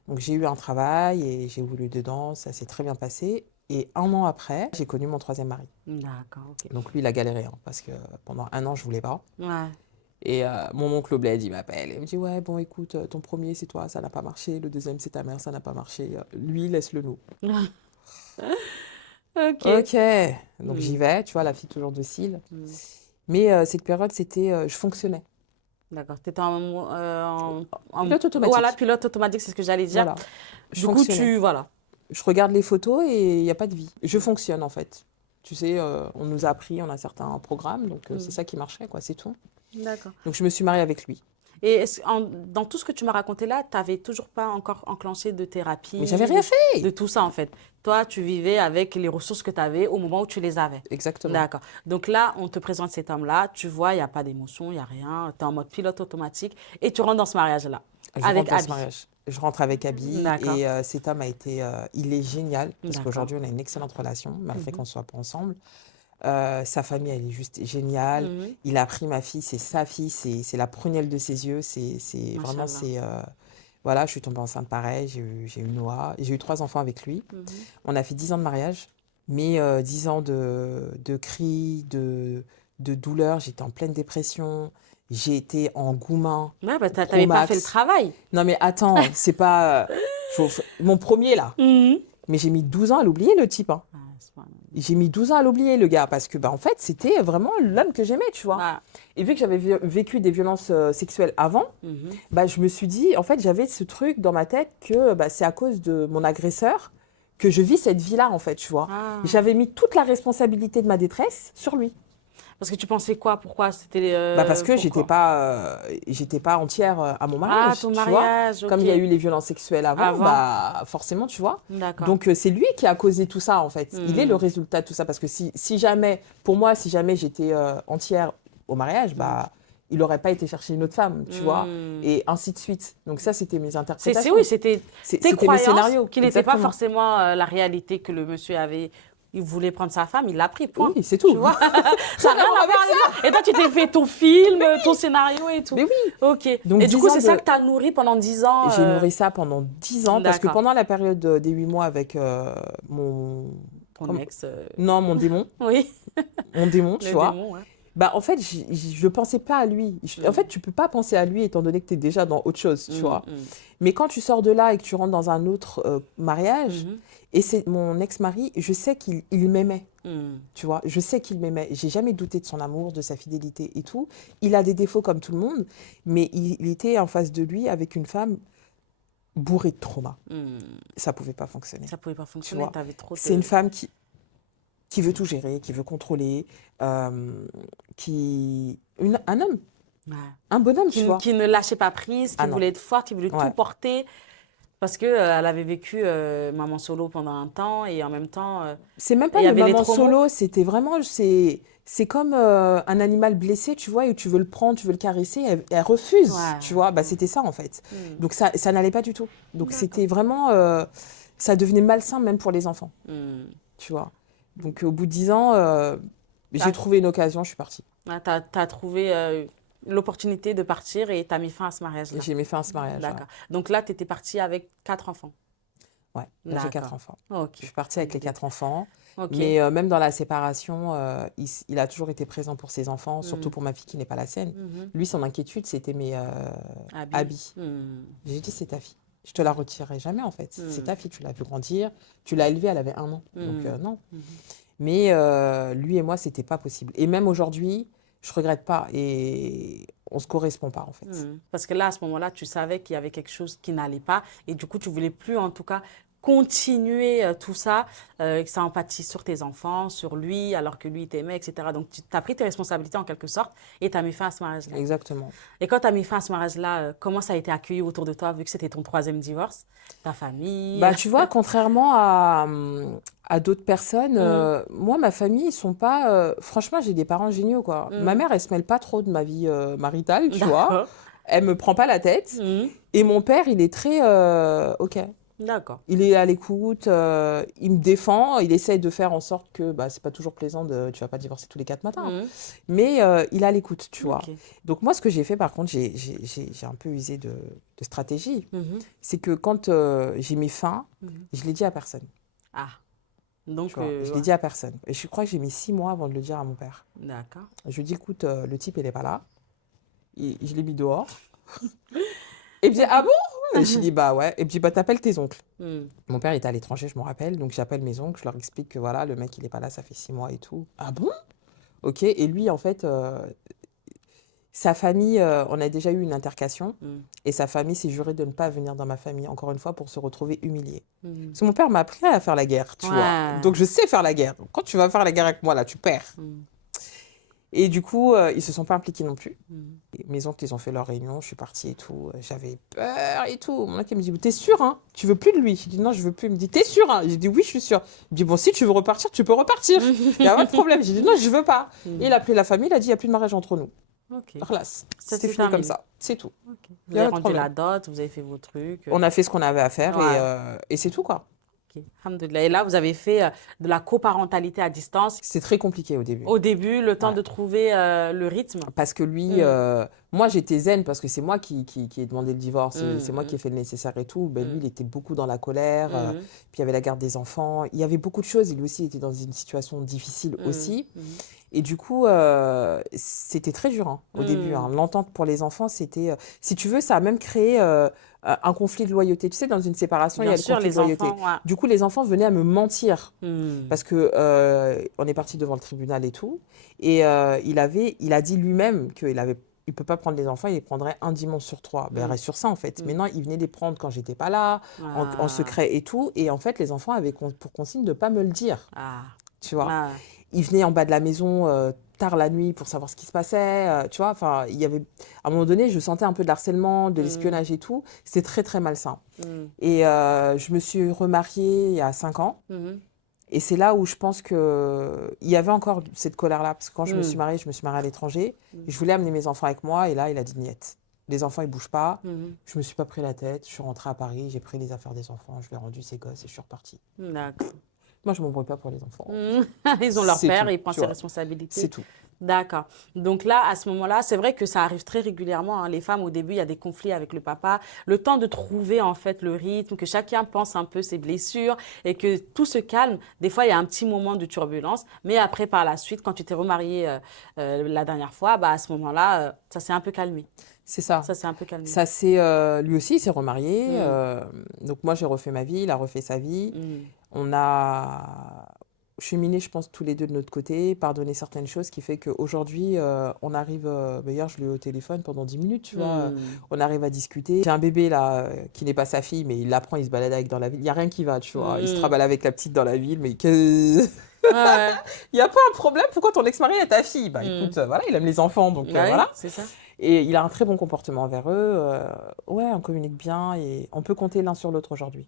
Donc, j'ai eu un travail et j'ai voulu dedans. Ça s'est très bien passé. Et 1 an après, j'ai connu mon 3e mari. D'accord, ok. Donc, lui, il a galéré parce que pendant 1 an, je ne voulais pas. Ouais. Et mon oncle Bled, il m'appelle. Il me dit, ouais, bon, écoute, ton premier, c'est toi, ça n'a pas marché. Le deuxième, c'est ta mère, ça n'a pas marché. Lui, laisse-le nous. Ok. Donc, j'y vais, tu vois, la fille toujours docile. Mais cette période, c'était, je fonctionnais. D'accord. Tu étais en pilote automatique. Voilà, pilote automatique, c'est ce que j'allais dire. Voilà. Du coup, je regarde les photos et il n'y a pas de vie. Je fonctionne, en fait. Tu sais, on nous a appris, on a certains programmes, donc c'est ça qui marchait, quoi, c'est tout. D'accord. Donc, je me suis mariée avec lui. Et dans tout ce que tu m'as raconté là, tu n'avais toujours pas encore enclenché de thérapie? Mais j'avais rien fait. De tout ça, en fait. Toi, tu vivais avec les ressources que tu avais au moment où tu les avais. Exactement. D'accord. Donc là, on te présente cet homme-là, tu vois, il n'y a pas d'émotion, il n'y a rien, tu es en mode pilote automatique et tu rentres dans ce mariage-là. Avec Abi. Je rentre avec Abi et cet homme il est génial parce qu'aujourd'hui, on a une excellente relation, malgré qu'on ne soit pas ensemble. Sa famille, elle est juste géniale. Il a pris ma fille, c'est sa fille, c'est la prunelle de ses yeux. Vraiment, voilà, je suis tombée enceinte pareil, j'ai eu Noah, j'ai eu 3 enfants avec lui. On a fait 10 ans de mariage, mais 10 ans de cris, de douleur. J'étais en pleine dépression. J'ai été en goumin. Ouais, tu n'avais pas fait le travail. Non, mais attends, c'est pas... mon premier, là. Mais j'ai mis 12 ans à l'oublier, le type. Hein. J'ai mis 12 ans à l'oublier, le gars, parce que, en fait, c'était vraiment l'homme que j'aimais, tu vois. Et vu que j'avais vécu des violences sexuelles avant, je me suis dit, en fait, j'avais ce truc dans ma tête que c'est à cause de mon agresseur que je vis cette vie-là, en fait, tu vois. J'avais mis toute la responsabilité de ma détresse sur lui. Parce que tu pensais quoi? Pourquoi c'était parce que j'étais pas entière à mon mariage. Ton mariage, Comme il y a eu les violences sexuelles avant. Forcément, tu vois. Donc c'est lui qui a causé tout ça en fait. Il est le résultat de tout ça parce que si jamais j'étais entière au mariage, il n'aurait pas été chercher une autre femme, tu vois, et ainsi de suite. Donc ça, c'était mes interprétations. C'était tes croyances qui n'étaient pas forcément la réalité que le monsieur avait. Il voulait prendre sa femme, il l'a pris, point. Oui, c'est tout. Tu vois. Ça n'a rien à voir. Et toi, tu t'es fait ton film, ton scénario et tout. Mais oui. Ok. Donc, et du coup, c'est ça que tu as nourri pendant 10 ans. J'ai nourri ça pendant 10 ans parce que pendant la période des 8 mois avec ton ex. Non, mon démon. Oui. Mon démon, tu vois. Démon, ouais. En fait, je ne pensais pas à lui. En fait, tu ne peux pas penser à lui étant donné que tu es déjà dans autre chose, tu vois. Mais quand tu sors de là et que tu rentres dans un autre mariage, et c'est mon ex-mari, je sais qu'il m'aimait, tu vois. Je sais qu'il m'aimait. J'ai jamais douté de son amour, de sa fidélité et tout. Il a des défauts comme tout le monde, mais il était en face de lui avec une femme bourrée de trauma. Ça ne pouvait pas fonctionner. Ça ne pouvait pas fonctionner, tu avais trop de... C'est une femme qui... qui veut tout gérer, qui veut contrôler, un homme, Ouais. un bonhomme, tu vois. Qui ne lâchait pas prise, qui Ah non. voulait être forte, qui voulait tout Ouais. porter. Parce que elle avait vécu maman solo pendant un temps et en même temps, C'est même pas il y le avait les maman traumas. solo, c'était vraiment, c'est comme un animal blessé, tu vois, et tu veux le prendre, tu veux le caresser, elle refuse, Ouais. tu vois. Bah, c'était ça, en fait. Mm. Donc, ça n'allait pas du tout. Donc, D'accord. c'était vraiment, ça devenait malsain même pour les enfants, Mm. tu vois. Donc, au bout de 10 ans, j'ai Ah, trouvé une occasion, je suis partie. t'as trouvé l'opportunité de partir et t'as mis fin à ce Et mariage-là. j'ai mis fin à ce mariage, ouais. D'accord. Donc là, tu étais partie avec 4 enfants. Ouais, là, j'ai 4 D'accord. enfants. Ok. Je suis partie avec les 4 enfants. Ok. Mais même dans la séparation, il a toujours été présent pour ses enfants, surtout Mm. pour ma fille qui n'est pas la sienne. Mhm. Lui, son inquiétude, c'était mes habits. Mm. J'ai dit, c'est ta fille. Je te la retirerai jamais, en fait. C'est Mm. ta fille, tu l'as vu grandir. Tu l'as élevée, elle avait 1 an. Donc, Mm. non. Mhm. Mais lui et moi, c'était pas possible. Et même aujourd'hui, je regrette pas. Et on se correspond pas, en fait. Parce que là, à ce moment-là, tu savais qu'il y avait quelque chose qui n'allait pas et du coup, tu voulais plus, en tout cas, continuer tout ça, que ça empathise sur tes enfants, sur lui, alors que lui, il t'aimait, etc. Donc, tu as pris tes responsabilités en quelque sorte et tu as mis fin à ce mariage-là. Exactement. Et quand tu as mis fin à ce mariage-là, comment ça a été accueilli autour de toi, vu que c'était ton 3e divorce, ta famille? Bah, tu vois, contrairement à d'autres personnes, moi, ma famille, ils sont pas. Franchement, j'ai des parents géniaux, quoi. Ma mère, elle se mêle pas trop de ma vie maritale, tu vois. D'accord. Elle me prend pas la tête. Mhm. Et mon père, il est très OK. D'accord. Il est à l'écoute, il me défend, il essaye de faire en sorte que bah, c'est pas toujours plaisant tu vas pas divorcer tous les 4 matins, Mhm. mais il est à l'écoute, tu vois. Ok. Donc moi, ce que j'ai fait, par contre, j'ai un peu usé de stratégie. Mhm. C'est que quand j'ai mis fin, Mhm. je l'ai dit à personne. Ah, donc, Tu vois, je l'ai ouais. dit à personne. Et je crois que j'ai mis 6 mois avant de le dire à mon père. D'accord. Je lui ai dit, écoute, le type, il est pas là. Je l'ai mis dehors. Et il me dit, ah bon? Et je lui dis, bah ouais. Et puis, bah, t'appelles tes oncles. Mhm. Mon père était à l'étranger, je me rappelle. Donc, j'appelle mes oncles, je leur explique que voilà, le mec, il est pas là, ça fait 6 mois et tout. Ah bon? Ok. Et lui, en fait, sa famille, on a déjà eu une intercation. Mhm. Et sa famille s'est juré de ne pas venir dans ma famille, encore une fois, pour se retrouver humilié. Mhm. Parce que mon père m'a appris à faire la guerre, tu vois. Ouais. Donc, je sais faire la guerre. Quand tu vas faire la guerre avec moi, là, tu perds. Mhm. Et du coup, ils se sont pas impliqués non plus. Mhm. Et mes oncles, ils ont fait leur réunion, je suis partie et tout. J'avais peur et tout. Mon oncle, il me dit, t'es sûr, hein? Tu veux plus de lui? J'ai dit, non, je veux plus. Il me dit, t'es sûr, hein? J'ai dit, oui, je suis sûre. Il me dit, bon, si tu veux repartir, tu peux repartir. Il n'y a pas de problème. J'ai dit, non, je veux pas. Et il a appelé la famille, il a dit, il n'y a plus de mariage entre nous. Ok. Classe. Ça, C'était c'est fini terminé. comme ça. C'est tout. Ok. Il Vous y a avez pas de rendu la problème. dot, vous avez fait vos trucs. On a fait ce qu'on avait à faire Ouais. et c'est tout, quoi. Ok. Alhamdoulilah. Et là, vous avez fait de la coparentalité à distance. C'était très compliqué au début. Au début, le temps Ouais. de trouver le rythme. Parce que lui, moi j'étais zen parce que c'est moi qui ai demandé le divorce, c'est moi qui ai Mhm. fait le nécessaire et tout. Ben, lui, il était beaucoup dans la colère, Mhm. puis il y avait la garde des enfants, il y avait beaucoup de choses. Lui aussi était dans une situation difficile Mhm. aussi. Mhm. Et du coup, c'était très dur hein, au début. Hein. Mhm. L'entente pour les enfants, c'était, si tu veux, ça a même créé un conflit de loyauté. Tu sais, dans une séparation, il y Bien a le sûr, conflit de les loyauté. enfants. Ouais. Du coup, les enfants venaient à me mentir. Mhm. Parce que on est parti devant le tribunal et tout. Et il a dit lui-même il peut pas prendre les enfants, il les prendrait un dimanche sur 3. Ben, reste sur ça, en fait. Maintenant, il venait les prendre quand j'étais pas là, en Ah. secret et tout. Et en fait, les enfants avaient pour consigne de pas me le dire. Ah. Tu vois. Ah. Ils venaient en bas de la maison tard la nuit pour savoir ce qui se passait. Tu vois, enfin, il y avait... À un moment donné, je sentais un peu de l'harcèlement, de l'espionnage et tout. C'était très, très malsain. Et je me suis remariée il y a 5 ans. Mhm. Et c'est là où je pense qu'il y avait encore cette colère-là. Parce que quand je me suis mariée à l'étranger. Je voulais amener mes enfants avec moi. Et là, il a dit niet. Les enfants, ils bougent pas. Je me suis pas pris la tête. Je suis rentrée à Paris. J'ai pris les affaires des enfants. Je lui ai rendu ses gosses et je suis repartie. D'accord. Moi, je ne m'embrouille pas pour les enfants. Ils ont leur C'est père tout, et ils prennent tu ses vois. responsabilités. C'est tout. D'accord. Donc là, à ce moment-là, c'est vrai que ça arrive très régulièrement. Hein. Les femmes, au début, il y a des conflits avec le papa. Le temps de trouver, en fait, le rythme, que chacun pense un peu ses blessures et que tout se calme. Des fois, il y a un petit moment de turbulence. Mais après, par la suite, quand tu t'es remariée la dernière fois, bah, à ce moment-là, ça s'est un peu calmé. C'est ça. Ça s'est un peu calmé. Ça c'est lui aussi, il s'est remarié. Donc moi, j'ai refait ma vie, il a refait sa vie. On a cheminé, je pense, tous les deux de notre côté, pardonné certaines choses, qui fait qu'aujourd'hui, on arrive... D'ailleurs, je l'ai eu au téléphone pendant 10 minutes, tu vois. On arrive à discuter. J'ai un bébé, là, qui n'est pas sa fille, mais il l'apprend, il se balade avec dans la ville. Il n'y a rien qui va, tu vois. Il se trimballe avec la petite dans la ville, mais que... Ouais. Il n'y a pas un problème, pourquoi ton ex-mari est ta fille? Bah écoute, voilà, il aime les enfants, donc Bah oui, voilà. c'est ça. Et il a un très bon comportement envers eux. Ouais, on communique bien et on peut compter l'un sur l'autre aujourd'hui,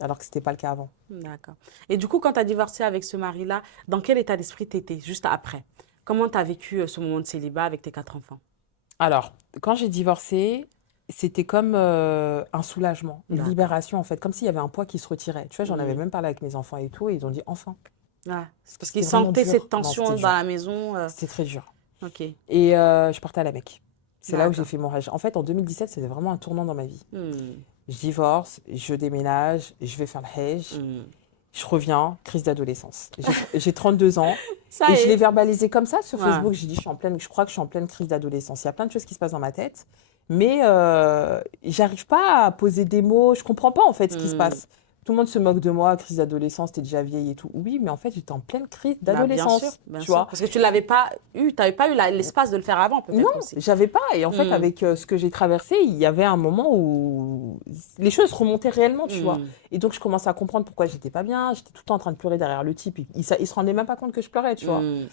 alors que ce n'était pas le cas avant. D'accord. Et du coup, quand tu as divorcé avec ce mari-là, dans quel état d'esprit tu étais juste après? Comment tu as vécu ce moment de célibat avec tes 4 enfants? Alors, quand j'ai divorcé, c'était comme un soulagement, une D'accord. libération en fait, comme s'il y avait un poids qui se retirait. Tu vois, j'en avais Hmm. même parlé avec mes enfants et tout, et ils ont dit enfin. Ah, c'est parce qu'ils C'était vraiment sentaient cette dur. Non, tension c'était dans dur. la maison. C'était très dur. Ok, Et je partais à la Mecque. C'est là où j'ai d'accord. fait mon Hajj. En fait, en 2017, c'était vraiment un tournant dans ma vie. Hmm, Je divorce, je déménage, je vais faire le Hajj. hmm. Je reviens, crise d'adolescence. J'ai 32 ans et Ça y je l'ai est. verbalisé comme ça sur Ouais. Facebook. J'ai dit, je crois que je suis en pleine crise d'adolescence. Il y a plein de choses qui se passent dans ma tête, mais j'arrive pas à poser des mots. Je comprends pas en fait ce qui se Hmm. passe. Tout le monde se moque de moi, crise d'adolescence, t'es déjà vieille et tout. Oui, mais en fait, j'étais en pleine crise Bah, d'adolescence, bien tu sûr. vois. Parce que tu l'avais pas eu, tu n'avais pas eu l'espace de le faire avant, Non, peut-être aussi. j'avais pas. Et en fait, Hmm, avec ce que j'ai traversé, il y avait un moment où les choses remontaient réellement, tu vois. hmm, Et donc, je commençais à comprendre pourquoi j'étais pas bien. J'étais tout le temps en train de pleurer derrière le type. Il se rendait même pas compte que je pleurais, tu vois. hmm,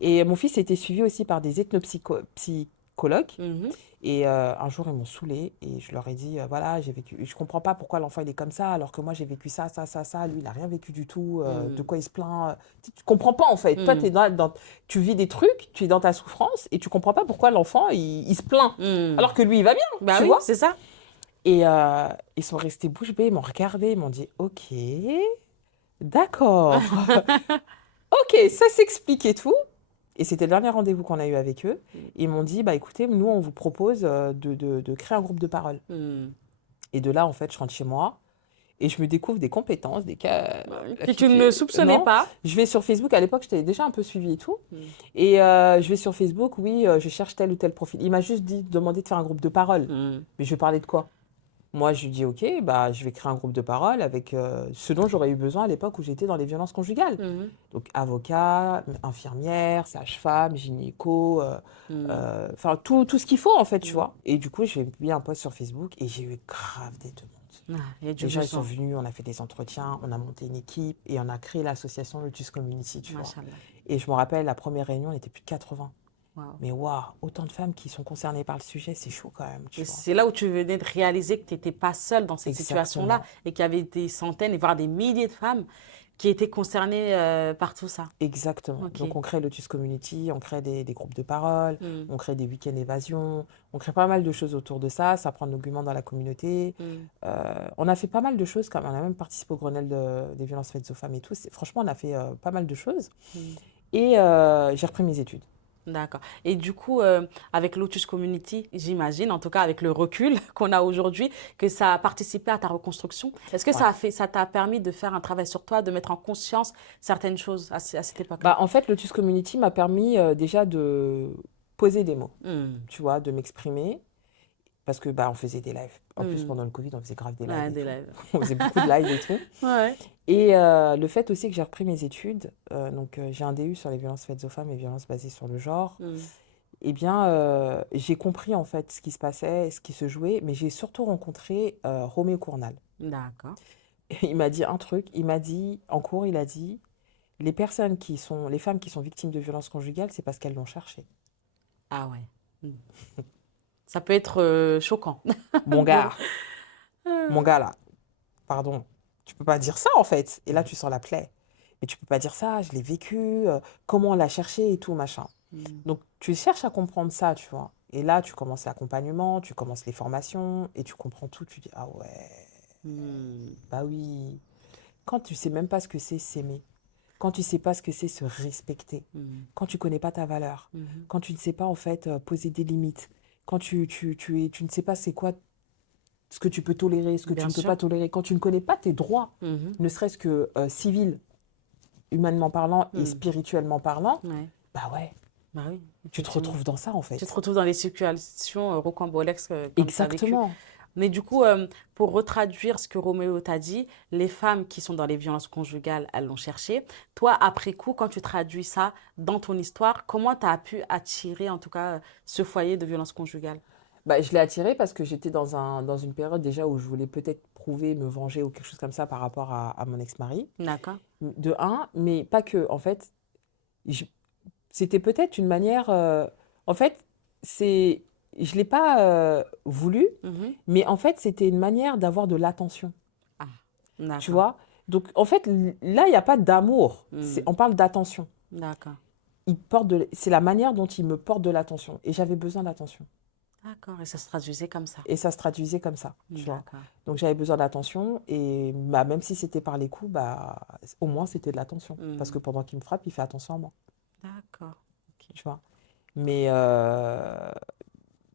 Et mon fils était suivi aussi par des psychologues. mhm, Et un jour, ils m'ont saoulée et je leur ai dit, voilà, j'ai vécu. Je comprends pas pourquoi l'enfant il est comme ça, alors que moi j'ai vécu ça, ça, ça, ça. Lui, il a rien vécu du tout. De hmm, quoi il se plaint? Tu comprends pas en fait. Toi, hmm, tu vis des trucs, tu es dans ta souffrance et tu comprends pas pourquoi l'enfant il se plaint, hmm. alors que lui il va bien, Bah tu oui, vois. c'est ça. Et ils sont restés bouche bée, ils m'ont regardé, ils m'ont dit, ok, d'accord, ok, ça s'explique et tout. Et c'était le dernier rendez-vous qu'on a eu avec eux. Ils m'ont dit, bah écoutez, nous, on vous propose de créer un groupe de parole. Hmm. Et de là, en fait, je rentre chez moi et je me découvre des compétences, des cas. La Que fille tu ne fait, soupçonnais non. pas. Je vais sur Facebook. À l'époque, je t'avais déjà un peu suivi et tout. Hmm, Et je vais sur Facebook, oui, je cherche tel ou tel profil. Il m'a juste demandé de faire un groupe de parole. hmm, Mais je vais parler de quoi? Moi, je lui dis, OK, bah, je vais créer un groupe de parole avec ce dont j'aurais eu besoin à l'époque où j'étais dans les violences conjugales. hmm, Donc, avocat, infirmière, sage-femme, gynéco, hmm. enfin, tout ce qu'il faut, en fait, tu Hmm. vois. Et du coup, j'ai mis un post sur Facebook et j'ai eu grave des demandes. Ah, il y a du Les gens, ils sont besoin. venus, on a fait des entretiens, on a monté une équipe et on a créé l'association Lotus Community, tu vois. Machallah. Et je me rappelle, la première réunion, on était plus de 80. Wow. Mais waouh, autant de femmes qui sont concernées par le sujet, c'est chaud quand même, tu Et vois. c'est là où tu venais de réaliser que tu n'étais pas seule dans cette situation-là Exactement. et qu'il y avait des centaines et voire des milliers de femmes qui étaient concernées par tout ça. Exactement. Ok. Donc, on crée Lotus Community, on crée des groupes de parole, Hmm, on crée des week-ends évasion, on crée pas mal de choses autour de ça, ça prend de l'argument dans la communauté. hmm, On a fait pas mal de choses, quand même. On a même participé au Grenelle des violences faites aux femmes et tout. Franchement, on a fait pas mal de choses. hmm. Et j'ai repris mes études. D'accord. Et du coup, avec Lotus Community, j'imagine, en tout cas avec le recul qu'on a aujourd'hui, que ça a participé à ta reconstruction. Est-ce que Ouais. ça t'a permis de faire un travail sur toi, de mettre en conscience certaines choses à cette époque-là? Bah, en fait, Lotus Community m'a permis déjà de poser des mots, Hmm, tu vois, de m'exprimer. Parce que bah, on faisait des lives. En plus, hmm. pendant le Covid, on faisait grave des lives Ouais, et des tout. lives. On faisait beaucoup de lives et tout. Ouais. Et le fait aussi que j'ai repris mes études, donc j'ai un DU sur les violences faites aux femmes et violences basées sur le genre, Hmm, eh bien, j'ai compris en fait ce qui se passait, ce qui se jouait, mais j'ai surtout rencontré Roméo Cournal. d'accord. Et il m'a dit un truc, il m'a dit, en cours, il a dit, les femmes qui sont victimes de violences conjugales, c'est parce qu'elles l'ont cherché. Ah ouais. Hmm. Ça peut être choquant. Mon Bon. gars, mon gars là, pardon, tu peux pas dire ça en fait. Et là, tu sens la plaie. Mais tu peux pas dire ça, je l'ai vécu, comment on l'a cherché et tout, machin. Hmm, Donc, tu cherches à comprendre ça, tu vois. Et là, tu commences l'accompagnement, tu commences les formations, et tu comprends tout. Tu dis, ah ouais, hmm, bah oui. Quand tu sais même pas ce que c'est s'aimer, quand tu sais pas ce que c'est se respecter, hmm, quand tu connais pas ta valeur, mhm. quand tu ne sais pas en fait poser des limites, quand tu ne sais pas c'est quoi ce que tu peux tolérer, ce que tu Bien ne peux sûr. pas tolérer, quand tu ne connais pas tes droits, Mhm, ne serait-ce que civils, humainement parlant et hmm. spirituellement parlant, Ouais. bah ouais, Bah oui, tu te effectivement. retrouves dans ça en Tu te fait. retrouves dans des situations rocambolesques comme tu as vécu. Exactement. Mais du coup, pour retraduire ce que Roméo t'a dit, les femmes qui sont dans les violences conjugales, elles l'ont cherché. Toi, après coup, quand tu traduis ça dans ton histoire, comment tu as pu attirer, en tout cas, ce foyer de violence conjugale? Bah, je l'ai attiré parce que j'étais dans une période déjà où je voulais peut-être retrouver, me venger ou quelque chose comme ça par rapport à mon ex-mari. D'accord. De un, mais pas que. En fait, c'était peut-être une manière. En fait, je ne l'ai pas voulu, mais en fait, c'était une manière d'avoir de l'attention. Ah, Tu d'accord. vois? Donc, en fait, là, il n'y a pas d'amour. On parle d'attention. D'accord. C'est la manière dont il me porte de l'attention. Et j'avais besoin d'attention. D'accord. Et ça se traduisait comme ça. Et ça se traduisait comme ça. Tu vois? D'accord. Donc, j'avais besoin d'attention. Et bah, même si c'était par les coups, bah, au moins, c'était de l'attention. Parce que pendant qu'il me frappe, il fait attention à moi. D'accord. Ok. Tu vois? Mais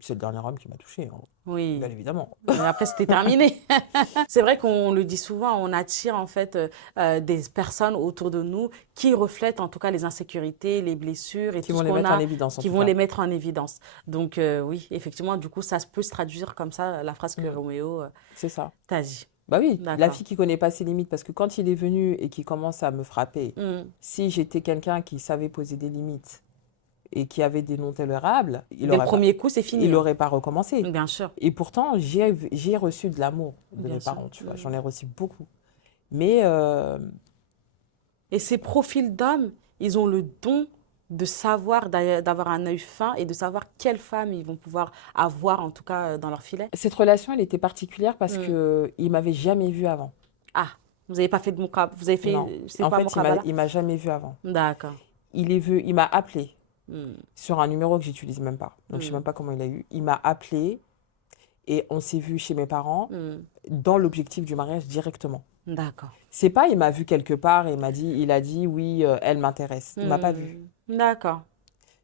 c'est le dernier homme qui m'a touchée, hein. Oui. Bien évidemment. Mais après, c'était terminé. C'est vrai qu'on le dit souvent, on attire en fait des personnes autour de nous qui reflètent en tout cas les insécurités, les blessures et Qui tout vont ce les qu'on mettre en a, évidence, en qui tout vont cas. les mettre en évidence. Donc oui, effectivement, du coup, ça peut se traduire comme ça, la phrase que Roméo C'est ça. t'a dit. Bah oui, la D'accord. fille qui connaît pas ses limites, parce que quand il est venu et qu'il commence à me frapper, si j'étais quelqu'un qui savait poser des limites et qui avait des non tolérables, Dès le premier coup, c'est fini. il n'aurait pas recommencé. Bien sûr. Et pourtant, j'ai reçu de l'amour de Bien mes sûr. parents, tu vois. J'en ai reçu beaucoup. Mais Et ces profils d'hommes, ils ont le don de savoir, d'avoir un œil fin et de savoir quelle femme ils vont pouvoir avoir, en tout cas, dans leur filet. cette relation, elle était particulière parce que il m'avait jamais vue avant. Ah, vous n'avez pas fait de moukrab, vous avez fait, Non. c'est En quoi fait, moukrabala? il m'a jamais vue avant. D'accord. Il m'a appelé sur un numéro que j'utilise même pas. Donc, je sais même pas comment il a eu. Il m'a appelé et on s'est vu chez mes parents dans l'objectif du mariage directement. D'accord. C'est pas, il m'a vu quelque part et il a dit oui, elle m'intéresse. Il m'a pas vu. D'accord.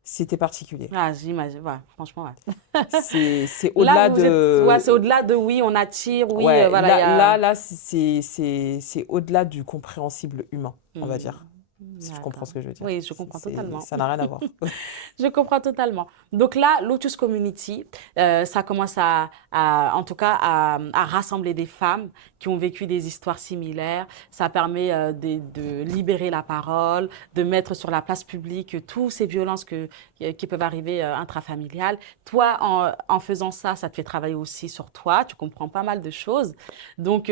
C'était particulier. Ah, j'imagine, ouais, franchement, ouais. C'est au-delà Ouais, c'est au-delà de oui, on attire, oui, ouais, voilà. là, c'est au-delà du compréhensible humain, on va dire. Si tu comprends ce que je veux dire. Oui, je comprends totalement. Ça n'a rien à voir. Je comprends totalement. Donc là, Lotus Community, ça commence en tout cas, à rassembler des femmes qui ont vécu des histoires similaires. Ça permet de libérer la parole, de mettre sur la place publique toutes ces violences qui peuvent arriver intrafamiliales. Toi, en faisant ça, ça te fait travailler aussi sur toi. Tu comprends pas mal de choses. Donc,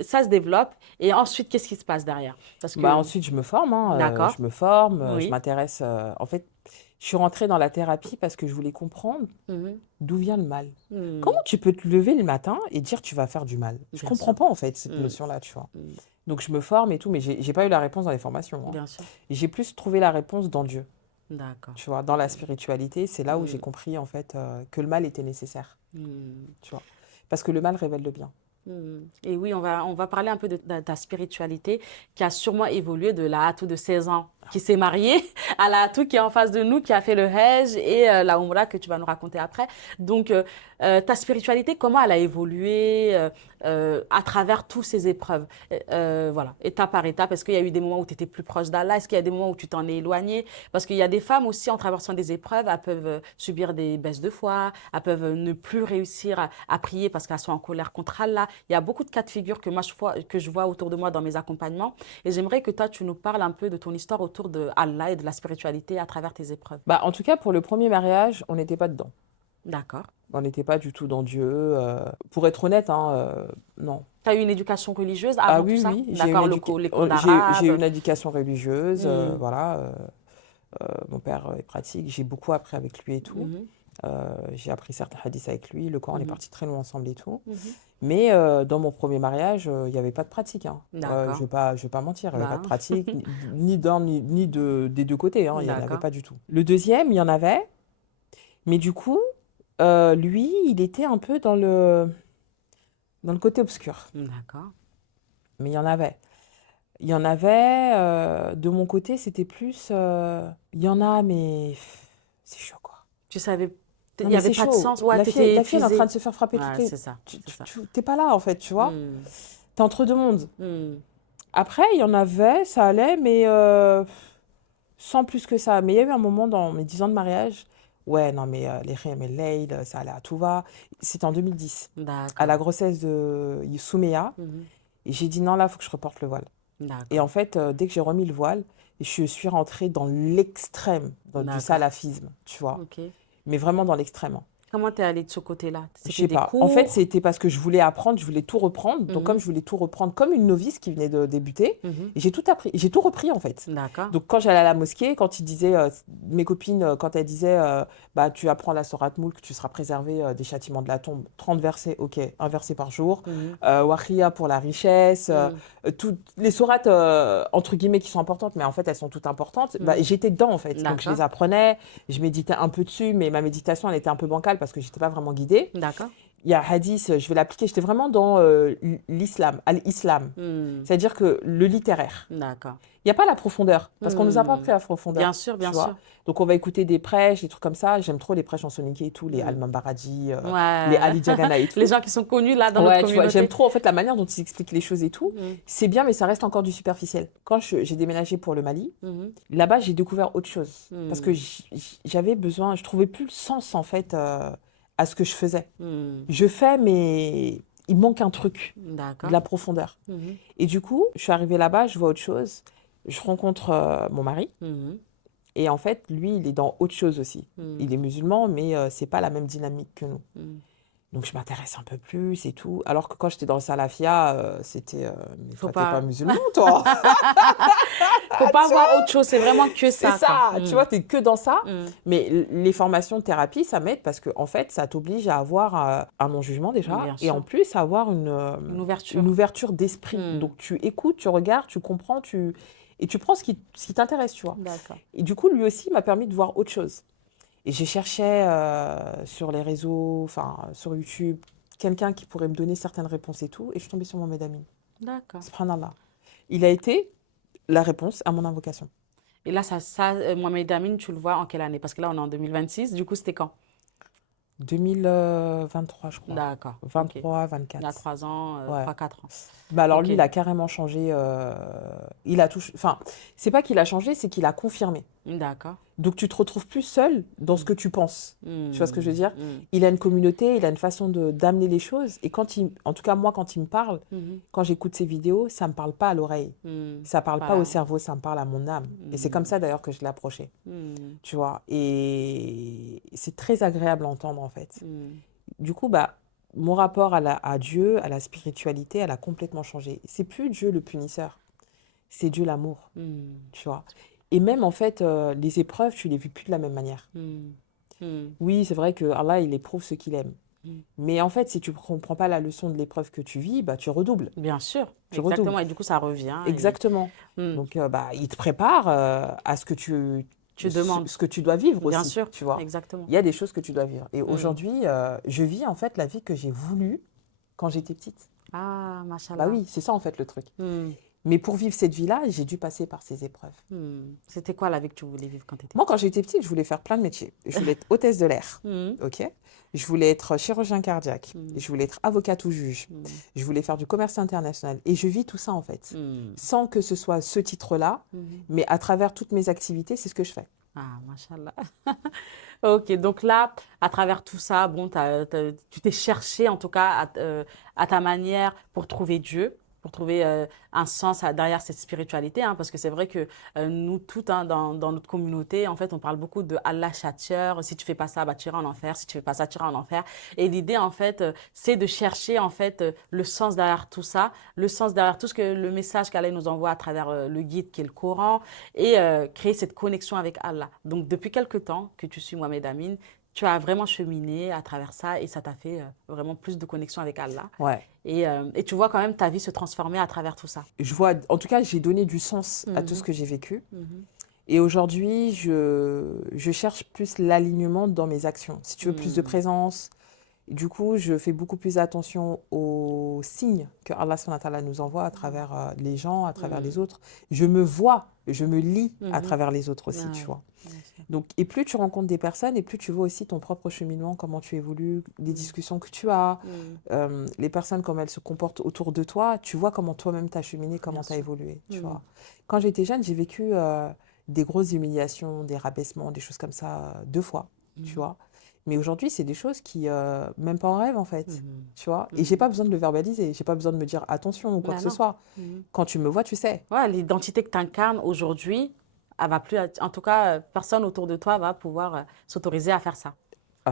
ça se développe. Et ensuite, qu'est-ce qui se passe derrière? Parce que... Ensuite, je me forme. D'accord. Je me forme, Oui. je m'intéresse. En fait, je suis rentrée dans la thérapie parce que je voulais comprendre d'où vient le mal. Comment tu peux te lever le matin et dire tu vas faire du mal? Je ne comprends pas en fait cette notion-là, tu vois. Donc je me forme et tout, mais j'ai pas eu la réponse dans les formations, hein. Bien sûr. J'ai plus trouvé la réponse dans Dieu. D'accord. Tu vois, dans la spiritualité, c'est là où j'ai compris en fait que le mal était nécessaire. Tu vois, parce que le mal révèle le bien. Et oui, on va parler un peu de ta spiritualité qui a sûrement évolué de la Hatou de 16 ans qui s'est mariée à la Hatou qui est en face de nous, qui a fait le Hajj et la Umrah que tu vas nous raconter après. Donc, ta spiritualité, comment elle a évolué à travers toutes ces épreuves? Voilà, étape par étape. Est-ce qu'il y a eu des moments où tu étais plus proche d'Allah? Est-ce qu'il y a des moments où tu t'en es éloigné? Parce qu'il y a des femmes aussi, en traversant des épreuves, elles peuvent subir des baisses de foi, elles peuvent ne plus réussir à prier parce qu'elles sont en colère contre Allah. Il y a beaucoup de cas de figure que je vois autour de moi dans mes accompagnements. Et j'aimerais que toi, tu nous parles un peu de ton histoire autour de Allah et de la spiritualité à travers tes épreuves. En tout cas, pour le premier mariage, on n'était pas dedans. D'accord. On n'était pas du tout dans Dieu. Pour être honnête, non. Tu as eu une éducation religieuse avant tout ça? Oui. D'accord, les cours d'arabe. J'ai eu une éducation religieuse, voilà. Mon père est pratique, j'ai beaucoup appris avec lui et tout. J'ai appris certains hadiths avec lui, le Coran, on est parti très loin ensemble et tout. Mais dans mon premier mariage, il n'y avait pas de pratique, hein. Je vais pas mentir, il n'y avait pas de pratique, ni d'un ni des deux côtés, hein, il n'y en avait pas du tout. Le deuxième, il y en avait, mais du coup, lui, il était un peu dans le côté obscur. D'accord. Mais il y en avait. Il y en avait, de mon côté, c'était plus... il y en a, mais c'est chaud, quoi. Tu savais, il Non, n'y mais avait c'est pas de chaud. sens. Ouais, La fille, elle est en train de se faire frapper toutes les... C'est ça. Tu t'es pas là, en fait, tu vois. T'es entre deux mondes. Après, il y en avait, ça allait, mais sans plus que ça. Mais il y a eu un moment dans mes 10 ans de mariage, ouais, non, mais les Riyam El Leil, ça allait à tout va. C'était en 2010, à la grossesse de Souméa. Et j'ai dit, non, là, il faut que je reporte le voile. Et en fait, dès que j'ai remis le voile, je suis rentrée dans l'extrême du salafisme, tu vois. Mais vraiment dans l'extrême. Comment t'es allée de ce côté-là? Je C'était sais des pas. En fait, cours? c'était parce que je voulais apprendre, je voulais tout reprendre. Donc, comme je voulais tout reprendre comme une novice qui venait de débuter, et j'ai tout appris, j'ai tout repris en fait. D'accord. Donc, quand j'allais à la mosquée, quand ils disaient, mes copines, quand elles disaient, bah, tu apprends la sourate Moulk, tu seras préservé des châtiments de la tombe, 30 versets, ok, un verset par jour. Wahriya pour la richesse, toutes les sourates, entre guillemets, qui sont importantes, mais en fait, elles sont toutes importantes. Bah, j'étais dedans en fait. Donc, je les D'accord. apprenais, je méditais un peu dessus, mais ma méditation, elle était un peu bancale parce que j'étais pas vraiment guidée. D'accord. Il y a hadith, je vais l'appliquer, j'étais vraiment dans l'islam, al-islam. C'est-à-dire que le littéraire. D'accord. Il n'y a pas la profondeur, parce qu'on ne nous a pas appris la profondeur. Bien sûr, bien sûr. Donc on va écouter des prêches, des trucs comme ça. J'aime trop les prêches en soniqué et tout, les Alman Baradi, Ouais. les Ali Diagana et tout. Les gens qui sont connus là dans notre tu vois, communauté. j'aime trop en fait la manière dont ils expliquent les choses et tout. C'est bien, mais ça reste encore du superficiel. Quand j'ai déménagé pour le Mali, là-bas j'ai découvert autre chose. Parce que j'avais besoin, je trouvais plus le sens en fait à ce que je faisais. Je fais, mais il manque un truc, de la profondeur. Et du coup, je suis arrivée là-bas, je vois autre chose. Je rencontre mon mari. Et en fait, lui, il est dans autre chose aussi. Il est musulman, mais c'est pas la même dynamique que nous. Donc, je m'intéresse un peu plus et tout. Alors que quand j'étais dans le salafia, c'était... mais toi, t'es pas musulman, toi. Faut pas avoir autre chose, c'est vraiment que ça. C'est ça, tu vois, t'es que dans ça. Mais les formations de thérapie, ça m'aide parce que en fait, ça t'oblige à avoir un non-jugement déjà. Bien Et sûr. en plus, à avoir une ouverture d'esprit. Donc, tu écoutes, tu regardes, tu comprends, et tu prends ce qui t'intéresse, tu vois. D'accord. Et du coup, lui aussi m'a permis de voir autre chose. Et je cherchais sur les réseaux, enfin sur YouTube, quelqu'un qui pourrait me donner certaines réponses et tout. Et je suis tombée sur Mohamed Amin. D'accord. Subhanallah. Il a été la réponse à mon invocation. Et là, Mohamed Amin, tu le vois en quelle année? Parce que là, on est en 2026. Du coup, c'était quand? 2023, je crois. D'accord. 23, Okay. 24. Il y a 3 ans, Ouais. 3-4 ans. Bah alors lui, il a carrément changé. Il a touché. Enfin, c'est pas qu'il a changé, c'est qu'il a confirmé. D'accord. Donc tu te retrouves plus seul dans ce que tu penses. Tu vois ce que je veux dire? Il a une communauté, il a une façon d'amener les choses. Et en tout cas moi, quand il me parle, quand j'écoute ses vidéos, ça me parle pas à l'oreille. Ça parle pas au cerveau, ça me parle à mon âme. Et c'est comme ça d'ailleurs que je l'ai approché. Tu vois? Et c'est très agréable à entendre en fait. Du coup, bah mon rapport à Dieu, à la spiritualité, elle a complètement changé. C'est plus Dieu le punisseur, c'est Dieu l'amour, tu vois. Et même en fait, les épreuves, tu les vis plus de la même manière. Oui, c'est vrai que Allah, il éprouve ce qu'il aime. Mais en fait, si tu ne comprends pas la leçon de l'épreuve que tu vis, bah, tu redoubles. Bien sûr, exactement. Redoubles. Et du coup, ça revient. Exactement. Donc, bah, il te prépare à ce que tu demandes, ce que tu dois vivre aussi. Bien sûr, tu vois. Exactement. Il y a des choses que tu dois vivre. Et aujourd'hui, je vis en fait la vie que j'ai voulu quand j'étais petite. Ah, machallah. Bah oui, c'est ça en fait le truc. Mais pour vivre cette vie-là, j'ai dû passer par ces épreuves. C'était quoi la vie que tu voulais vivre quand tu étais petite? Moi, quand j'étais petite, je voulais faire plein de métiers. Je voulais être hôtesse de l'air, ok. Je voulais être chirurgien cardiaque. Je voulais être avocate ou juge. Je voulais faire du commerce international. Et je vis tout ça, en fait. Sans que ce soit ce titre-là, mais à travers toutes mes activités, c'est ce que je fais. Ah, machallah. Ok, donc là, à travers tout ça, bon, tu t'es cherché, en tout cas, à ta manière pour trouver Dieu, pour trouver un sens derrière cette spiritualité, hein, parce que c'est vrai que nous, toutes, hein, dans notre communauté, en fait, on parle beaucoup de Allah châtieur. Si tu fais pas ça, bah, tu iras en enfer. Si tu fais pas ça, tu iras en enfer. Et l'idée, en fait, c'est de chercher, en fait, le sens derrière tout ça, le sens derrière tout le message qu'Allah nous envoie à travers le guide qui est le Coran, et créer cette connexion avec Allah. Donc, depuis quelque temps que tu suis Mohamed Amin, tu as vraiment cheminé à travers ça et ça t'a fait vraiment plus de connexion avec Allah. Ouais. Et tu vois quand même ta vie se transformer à travers tout ça. Je vois, en tout cas, j'ai donné du sens à tout ce que j'ai vécu. Et aujourd'hui, je cherche plus l'alignement dans mes actions. Si tu veux plus de présence, du coup, je fais beaucoup plus attention aux signes que Allah SWT nous envoie à travers les gens, à travers les autres. Je me vois, je me lis à travers les autres aussi, tu vois. Donc, et plus tu rencontres des personnes, et plus tu vois aussi ton propre cheminement, comment tu évolues, les discussions que tu as, les personnes, comment elles se comportent autour de toi, tu vois comment toi-même tu as cheminé, comment tu as évolué, tu vois. Quand j'étais jeune, j'ai vécu des grosses humiliations, des rabaissements, des choses comme ça 2 fois, tu vois. Mais aujourd'hui, c'est des choses qui, même pas en rêve en fait, tu vois. Et j'ai pas besoin de le verbaliser, j'ai pas besoin de me dire attention ou quoi que ce soit. Quand tu me vois, tu sais. Ouais, l'identité que tu incarnes aujourd'hui, elle va plus, en tout cas, personne autour de toi va pouvoir s'autoriser à faire ça.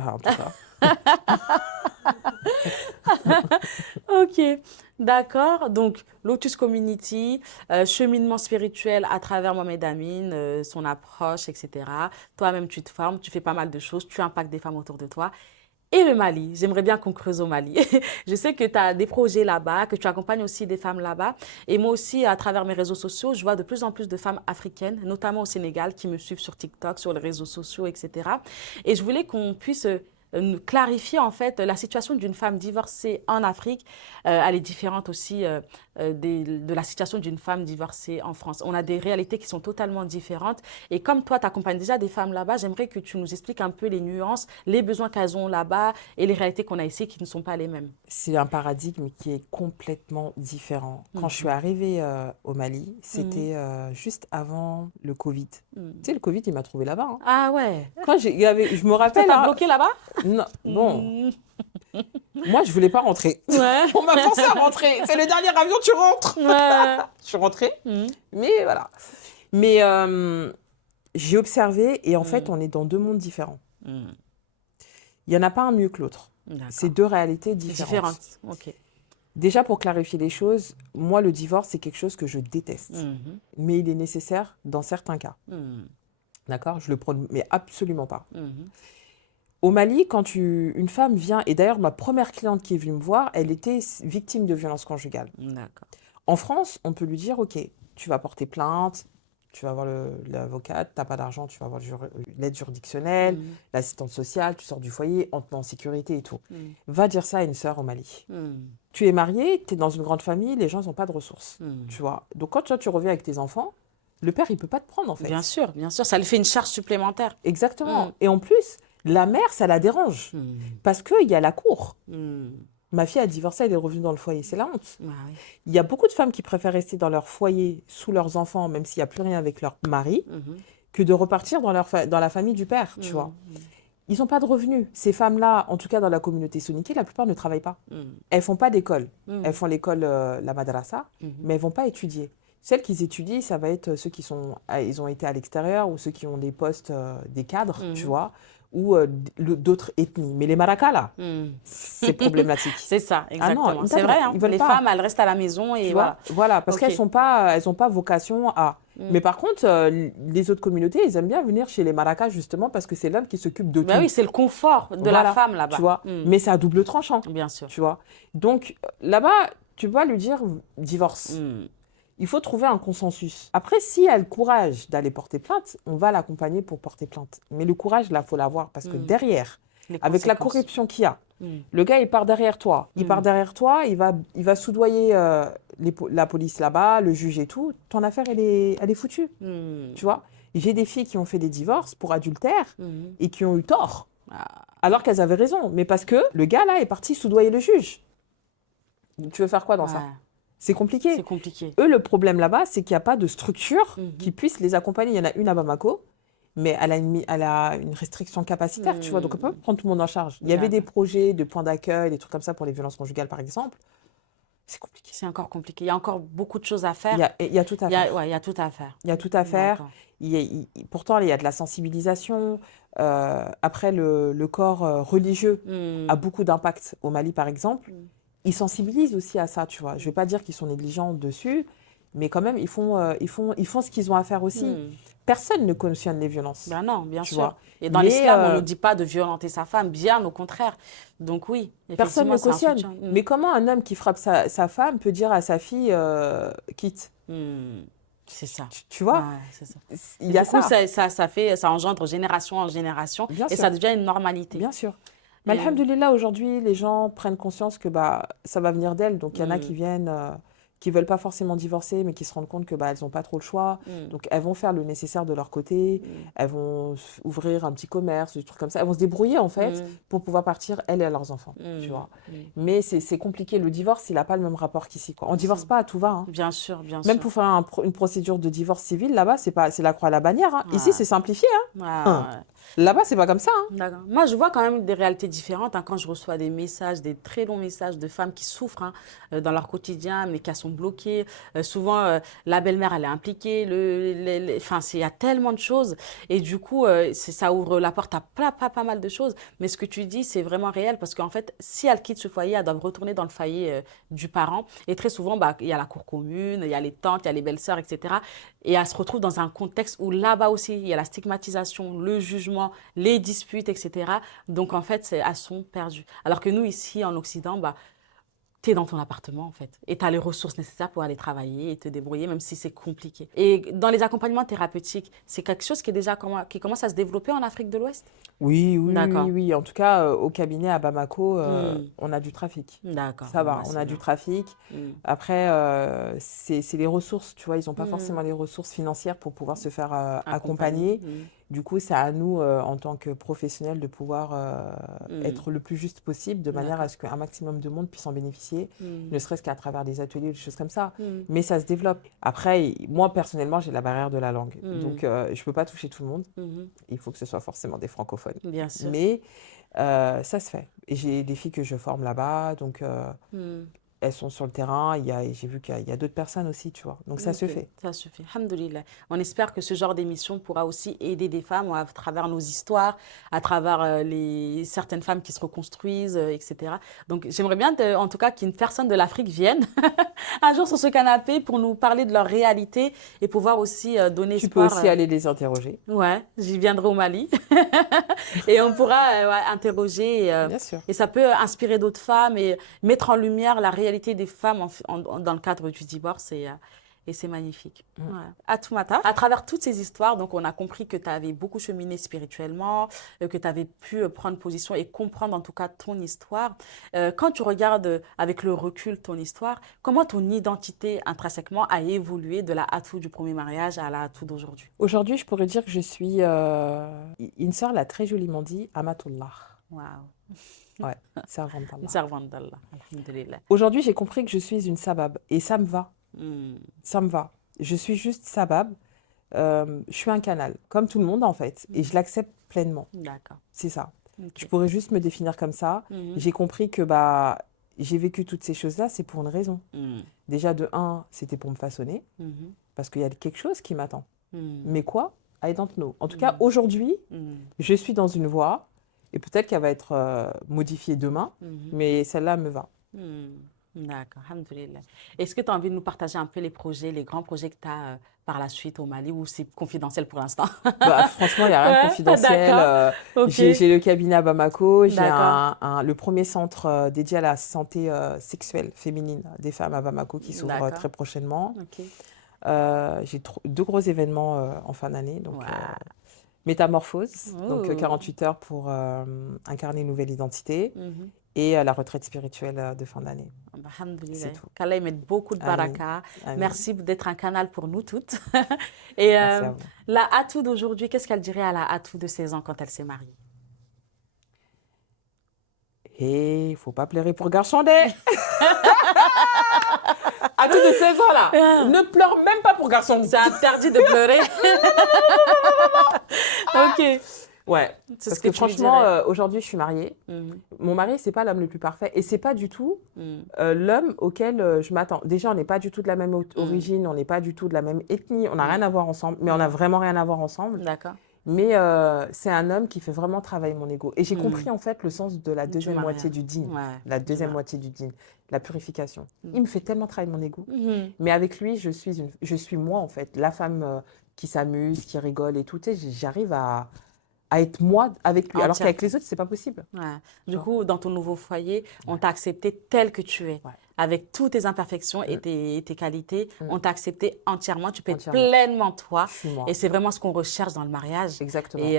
Ah, en tout cas. Ok, d'accord. Donc, Lotus Community, cheminement spirituel à travers Mohamed Amin, son approche, etc. Toi-même, tu te formes, tu fais pas mal de choses, tu impactes des femmes autour de toi. Et le Mali, j'aimerais bien qu'on creuse au Mali. Je sais que tu as des projets là-bas, que tu accompagnes aussi des femmes là-bas. Et moi aussi, à travers mes réseaux sociaux, je vois de plus en plus de femmes africaines, notamment au Sénégal, qui me suivent sur TikTok, sur les réseaux sociaux, etc. Et je voulais qu'on puisse nous clarifier en fait la situation d'une femme divorcée en Afrique. Elle est différente aussi de la situation d'une femme divorcée en France. On a des réalités qui sont totalement différentes. Et comme toi, tu accompagnes déjà des femmes là-bas, j'aimerais que tu nous expliques un peu les nuances, les besoins qu'elles ont là-bas et les réalités qu'on a ici qui ne sont pas les mêmes. C'est un paradigme qui est complètement différent. Quand je suis arrivée au Mali, c'était juste avant le Covid. Tu sais, le Covid, il m'a trouvé là-bas. Hein. Ah ouais. Quand je me rappelle. T'as bloqué là-bas? Non, bon. Moi, je voulais pas rentrer. Ouais. On m'a forcé à rentrer. C'est le dernier avion, tu rentres. Ouais. Je suis rentrée. Mais voilà. Mais j'ai observé et en fait, on est dans deux mondes différents. Il n'y en a pas un mieux que l'autre. C'est deux réalités différentes. Ok. Déjà, pour clarifier les choses, moi, le divorce, c'est quelque chose que je déteste. Mais il est nécessaire dans certains cas. D'accord? Je le prône, mais absolument pas. Au Mali, quand une femme vient, et d'ailleurs, ma première cliente qui est venue me voir, elle était victime de violences conjugales. D'accord. En France, on peut lui dire, OK, tu vas porter plainte, tu vas voir l'avocate, tu n'as pas d'argent, tu vas voir l'aide juridictionnelle, l'assistante sociale, tu sors du foyer, on te met en sécurité et tout. Va dire ça à une sœur au Mali. Tu es marié, tu es dans une grande famille, les gens n'ont pas de ressources, tu vois. Donc quand toi, tu reviens avec tes enfants, le père, il ne peut pas te prendre, en fait. Bien sûr, ça lui fait une charge supplémentaire. Exactement. Et en plus, la mère, ça la dérange, parce qu'il y a la cour. Ma fille a divorcé, elle est revenue dans le foyer, c'est la honte. Ah oui. Il y a beaucoup de femmes qui préfèrent rester dans leur foyer, sous leurs enfants, même s'il n'y a plus rien avec leur mari, que de repartir dans la famille du père, tu vois. Ils n'ont pas de revenus. Ces femmes-là, en tout cas dans la communauté soninké, la plupart ne travaillent pas. Elles ne font pas d'école. Elles font l'école, la madrasa, mais elles ne vont pas étudier. Celles qui étudient, ça va être ceux qui ils ont été à l'extérieur ou ceux qui ont des postes, des cadres, tu vois, ou d'autres ethnies. Mais les Marakas, là, c'est problématique. C'est ça, exactement. Ah non, c'est vrai, hein. Les pas. femmes, elles restent à la maison et voilà. Voilà, parce qu'elles n'ont pas vocation à... Mais par contre, les autres communautés, ils aiment bien venir chez les Marakas, justement, parce que c'est l'homme qui s'occupe de tout. Oui, c'est le confort de la femme, là-bas. Tu vois, mais c'est à double tranchant. Bien sûr. Tu vois. Donc, là-bas, tu vas lui dire divorce. Il faut trouver un consensus. Après, si elle a le courage d'aller porter plainte, on va l'accompagner pour porter plainte. Mais le courage, là, il faut l'avoir. Parce que derrière, avec la corruption qu'il y a, le gars, il part derrière toi. Il part derrière toi, il va soudoyer la police là-bas, le juge et tout. Ton affaire, elle est foutue. Tu vois. J'ai des filles qui ont fait des divorces pour adultère et qui ont eu tort. Alors qu'elles avaient raison. Mais parce que le gars, là, est parti soudoyer le juge. Tu veux faire quoi dans ça ? C'est compliqué. C'est compliqué. Eux, le problème là-bas, c'est qu'il n'y a pas de structure qui puisse les accompagner. Il y en a une à Bamako, mais elle a une restriction capacitaire, tu vois. Donc, on peut prendre tout le monde en charge. Il y avait des projets de points d'accueil, des trucs comme ça pour les violences conjugales, par exemple. C'est compliqué. C'est encore compliqué. Il y a encore beaucoup de choses à faire. Il y a tout à faire. Il y a tout à faire. Il y a tout à faire. Pourtant, il y a de la sensibilisation. Après, le corps religieux a beaucoup d'impact au Mali, par exemple. Ils sensibilisent aussi à ça, tu vois. Je ne vais pas dire qu'ils sont négligents dessus, mais quand même, ils font ce qu'ils ont à faire aussi. Personne ne cautionne les violences. Ben non, bien sûr. Vois. Et dans l'islam, on ne nous dit pas de violenter sa femme, bien au contraire. Donc oui, personne ne cautionne. Mais comment un homme qui frappe sa femme peut dire à sa fille quitte C'est ça. Tu vois, c'est ça. Il y a coup, ça engendre génération en génération et ça devient une normalité. Bien sûr. Mais alhamdoulilah, aujourd'hui, les gens prennent conscience que ça va venir d'elles. Donc, il y en a qui viennent, qui ne veulent pas forcément divorcer, mais qui se rendent compte que elles n'ont pas trop le choix. Donc, elles vont faire le nécessaire de leur côté. Elles vont ouvrir un petit commerce, des trucs comme ça. Elles vont se débrouiller, en fait, pour pouvoir partir, elles et leurs enfants. Tu vois. Mais c'est compliqué. Le divorce, il n'a pas le même rapport qu'ici. On ne divorce pas à tout va. Hein. Bien sûr, bien sûr. Même pour faire une procédure de divorce civil, là-bas, c'est la croix à la bannière. Hein. Ici, c'est simplifié. Hein. Là-bas, c'est pas comme ça. Hein. D'accord. Moi, je vois quand même des réalités différentes quand je reçois des messages, des très longs messages de femmes qui souffrent dans leur quotidien, mais qui sont bloqués. Souvent, la belle-mère, elle est impliquée. Enfin, il y a tellement de choses. Et du coup, ça ouvre la porte à pas mal de choses. Mais ce que tu dis, c'est vraiment réel parce qu'en fait, si elle quitte ce foyer, elle doit retourner dans le foyer du parent. Et très souvent, bah, il y a la cour commune, il y a les tantes, il y a les belles-sœurs, etc. Et elle se retrouve dans un contexte où là-bas aussi, il y a la stigmatisation, le jugement, les disputes, etc. Donc, en fait, elles sont perdues. Alors que nous, ici, en Occident, bah, tu es dans ton appartement, en fait. Et tu as les ressources nécessaires pour aller travailler et te débrouiller, même si c'est compliqué. Et dans les accompagnements thérapeutiques, c'est quelque chose qui est déjà qui commence à se développer en Afrique de l'Ouest? Oui, oui, oui, D'accord. oui. En tout cas, au cabinet à Bamako, Hmm. on a du trafic. D'accord. Ça Bon, va, bah, on c'est a du bien. trafic. Hmm. Après, c'est les ressources, tu vois, ils n'ont pas Hmm. forcément les ressources financières pour pouvoir se faire Accompagné. accompagner. Du coup, c'est à nous, en tant que professionnels, de pouvoir être le plus juste possible, de manière à D'accord. ce qu'un maximum de monde puisse en bénéficier, Hmm. ne serait-ce qu'à travers des ateliers ou des choses comme ça. Hmm. Mais ça se développe. Après, moi, personnellement, j'ai la barrière de la langue. Hmm. Donc, je ne peux pas toucher tout le monde. Mhm. Il faut que ce soit forcément des francophones. Bien sûr. Mais ça se fait. Et j'ai des filles que je forme là-bas, donc Hmm. elles sont sur le terrain. J'ai vu qu'il y a d'autres personnes aussi, tu vois. Donc ça se Ok, fait. ça suffit. Alhamdoulilah. On espère que ce genre d'émission pourra aussi aider des femmes à travers nos histoires, à travers certaines femmes qui se reconstruisent, etc. Donc j'aimerais bien, en tout cas, qu'une personne de l'Afrique vienne un jour sur ce canapé pour nous parler de leur réalité et pouvoir aussi donner Tu peux espoir. aussi aller les interroger. Ouais, j'y viendrai au Mali et on pourra ouais, interroger Bien sûr. et ça peut inspirer d'autres femmes et mettre en lumière la réalité des femmes dans le cadre du divorce et c'est magnifique. Mm. Ouais. Atoumata, à travers toutes ces histoires, donc on a compris que tu avais beaucoup cheminé spirituellement, que tu avais pu prendre position et comprendre en tout cas ton histoire. Quand tu regardes avec le recul ton histoire, comment ton identité intrinsèquement a évolué de la Atou du premier mariage à la Atou d'aujourd'hui? Aujourd'hui, je pourrais dire que je suis... une sœur l'a très joliment dit, Amatullah. Waouh. Ouais, servante Une d'Allah. servante d'Allah, alhamdulillah. Aujourd'hui, j'ai compris que je suis une sabab. Et ça me va. Hmm. Ça me va. Je suis juste sabab. Je suis un canal, comme tout le monde en fait. Et je l'accepte pleinement. D'accord. C'est ça. Ok. Je pourrais juste me définir comme ça. Mhm. J'ai compris que bah, j'ai vécu toutes ces choses-là, c'est pour une raison. Hmm. Déjà, de un, c'était pour me façonner, Mhm. parce qu'il y a quelque chose qui m'attend. Hmm. Mais quoi? I don't know. En tout cas, aujourd'hui, Hmm. je suis dans une voie, et peut-être qu'elle va être modifiée demain, Mhm. mais celle-là me va. Hmm. D'accord, alhamdulillah. Est-ce que tu as envie de nous partager un peu les projets, les grands projets que tu as par la suite au Mali ou c'est confidentiel pour l'instant? Bah, franchement, il n'y a rien de Ouais, confidentiel. d'accord. Ok. J'ai le cabinet à Bamako, j'ai D'accord. le premier centre dédié à la santé sexuelle féminine des femmes à Bamako qui s'ouvre D'accord. très prochainement. Ok. J'ai deux gros événements en fin d'année. Donc, Wow. Métamorphose, donc Ouh. 48 heures pour incarner une nouvelle identité, Mhm. et la retraite spirituelle de fin d'année. Bah, alhamdulillah. C'est tout. Qu'Allah y mette beaucoup de Amin. baraka. Amin. Merci d'être un canal pour nous toutes. Et Merci à vous. la Atou d'aujourd'hui, qu'est-ce qu'elle dirait à la Atou de 16 ans quand elle s'est mariée? Et il faut pas pleurer pour Garchandé. À tout de 16 ans là, ne pleure même pas pour garçon. C'est interdit de pleurer. Ok. Ouais, C'est parce ce que que tu lui franchement, dirais. aujourd'hui, je suis mariée. Mhm. Mon mari, c'est pas l'homme le plus parfait et c'est pas du tout Mhm. l'homme auquel je m'attends. Déjà, on n'est pas du tout de la même origine, on n'est pas du tout de la même ethnie, on n'a rien à voir ensemble, mais on a vraiment rien à voir ensemble. D'accord. Mais c'est un homme qui fait vraiment travailler mon ego. Et j'ai Mm. compris en fait le sens de la deuxième mariage. moitié du dîn. Ouais, La deuxième du moitié du dîn, la purification. Mm. Il me fait tellement travailler mon ego. Mhm. Mais avec lui, je suis moi en fait, la femme qui s'amuse, qui rigole et tout. Tu sais, j'arrive à être moi avec lui. Alors Entière. qu'avec les autres, c'est pas possible. Ouais. Du vois. coup, dans ton nouveau foyer, on t'a accepté tel que tu es. Ouais. Avec toutes tes imperfections et tes qualités, on t'a accepté entièrement. Tu peux être Entièrement. pleinement toi. Je suis moi. Et c'est vraiment ce qu'on recherche dans le mariage. Exactement. Et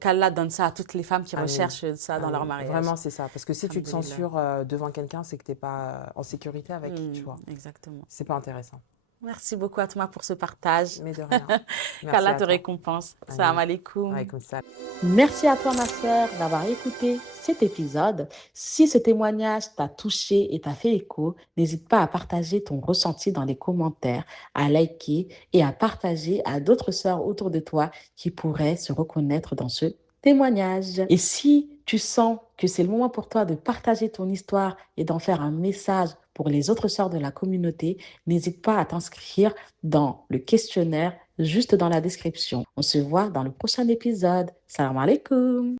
qu'Allah donne ça à toutes les femmes qui Amin. recherchent ça dans leur Amin. mariage. Vraiment, c'est ça. Parce que si tu te Alhamdulillah. censures devant quelqu'un, c'est que tu n'es pas en sécurité avec, tu vois. Exactement. C'est pas intéressant. Merci beaucoup à toi pour ce partage. Mais de rien. Merci Qu'Allah à te toi. récompense. Amin. Salam alaikum. Alaykoum salam. Merci à toi, ma sœur, d'avoir écouté cet épisode. Si ce témoignage t'a touché et t'a fait écho, n'hésite pas à partager ton ressenti dans les commentaires, à liker et à partager à d'autres sœurs autour de toi qui pourraient se reconnaître dans ce témoignage. Et si tu sens que c'est le moment pour toi de partager ton histoire et d'en faire un message Pour les autres sœurs de la communauté, n'hésite pas à t'inscrire dans le questionnaire juste dans la description. On se voit dans le prochain épisode. Salam alaikum.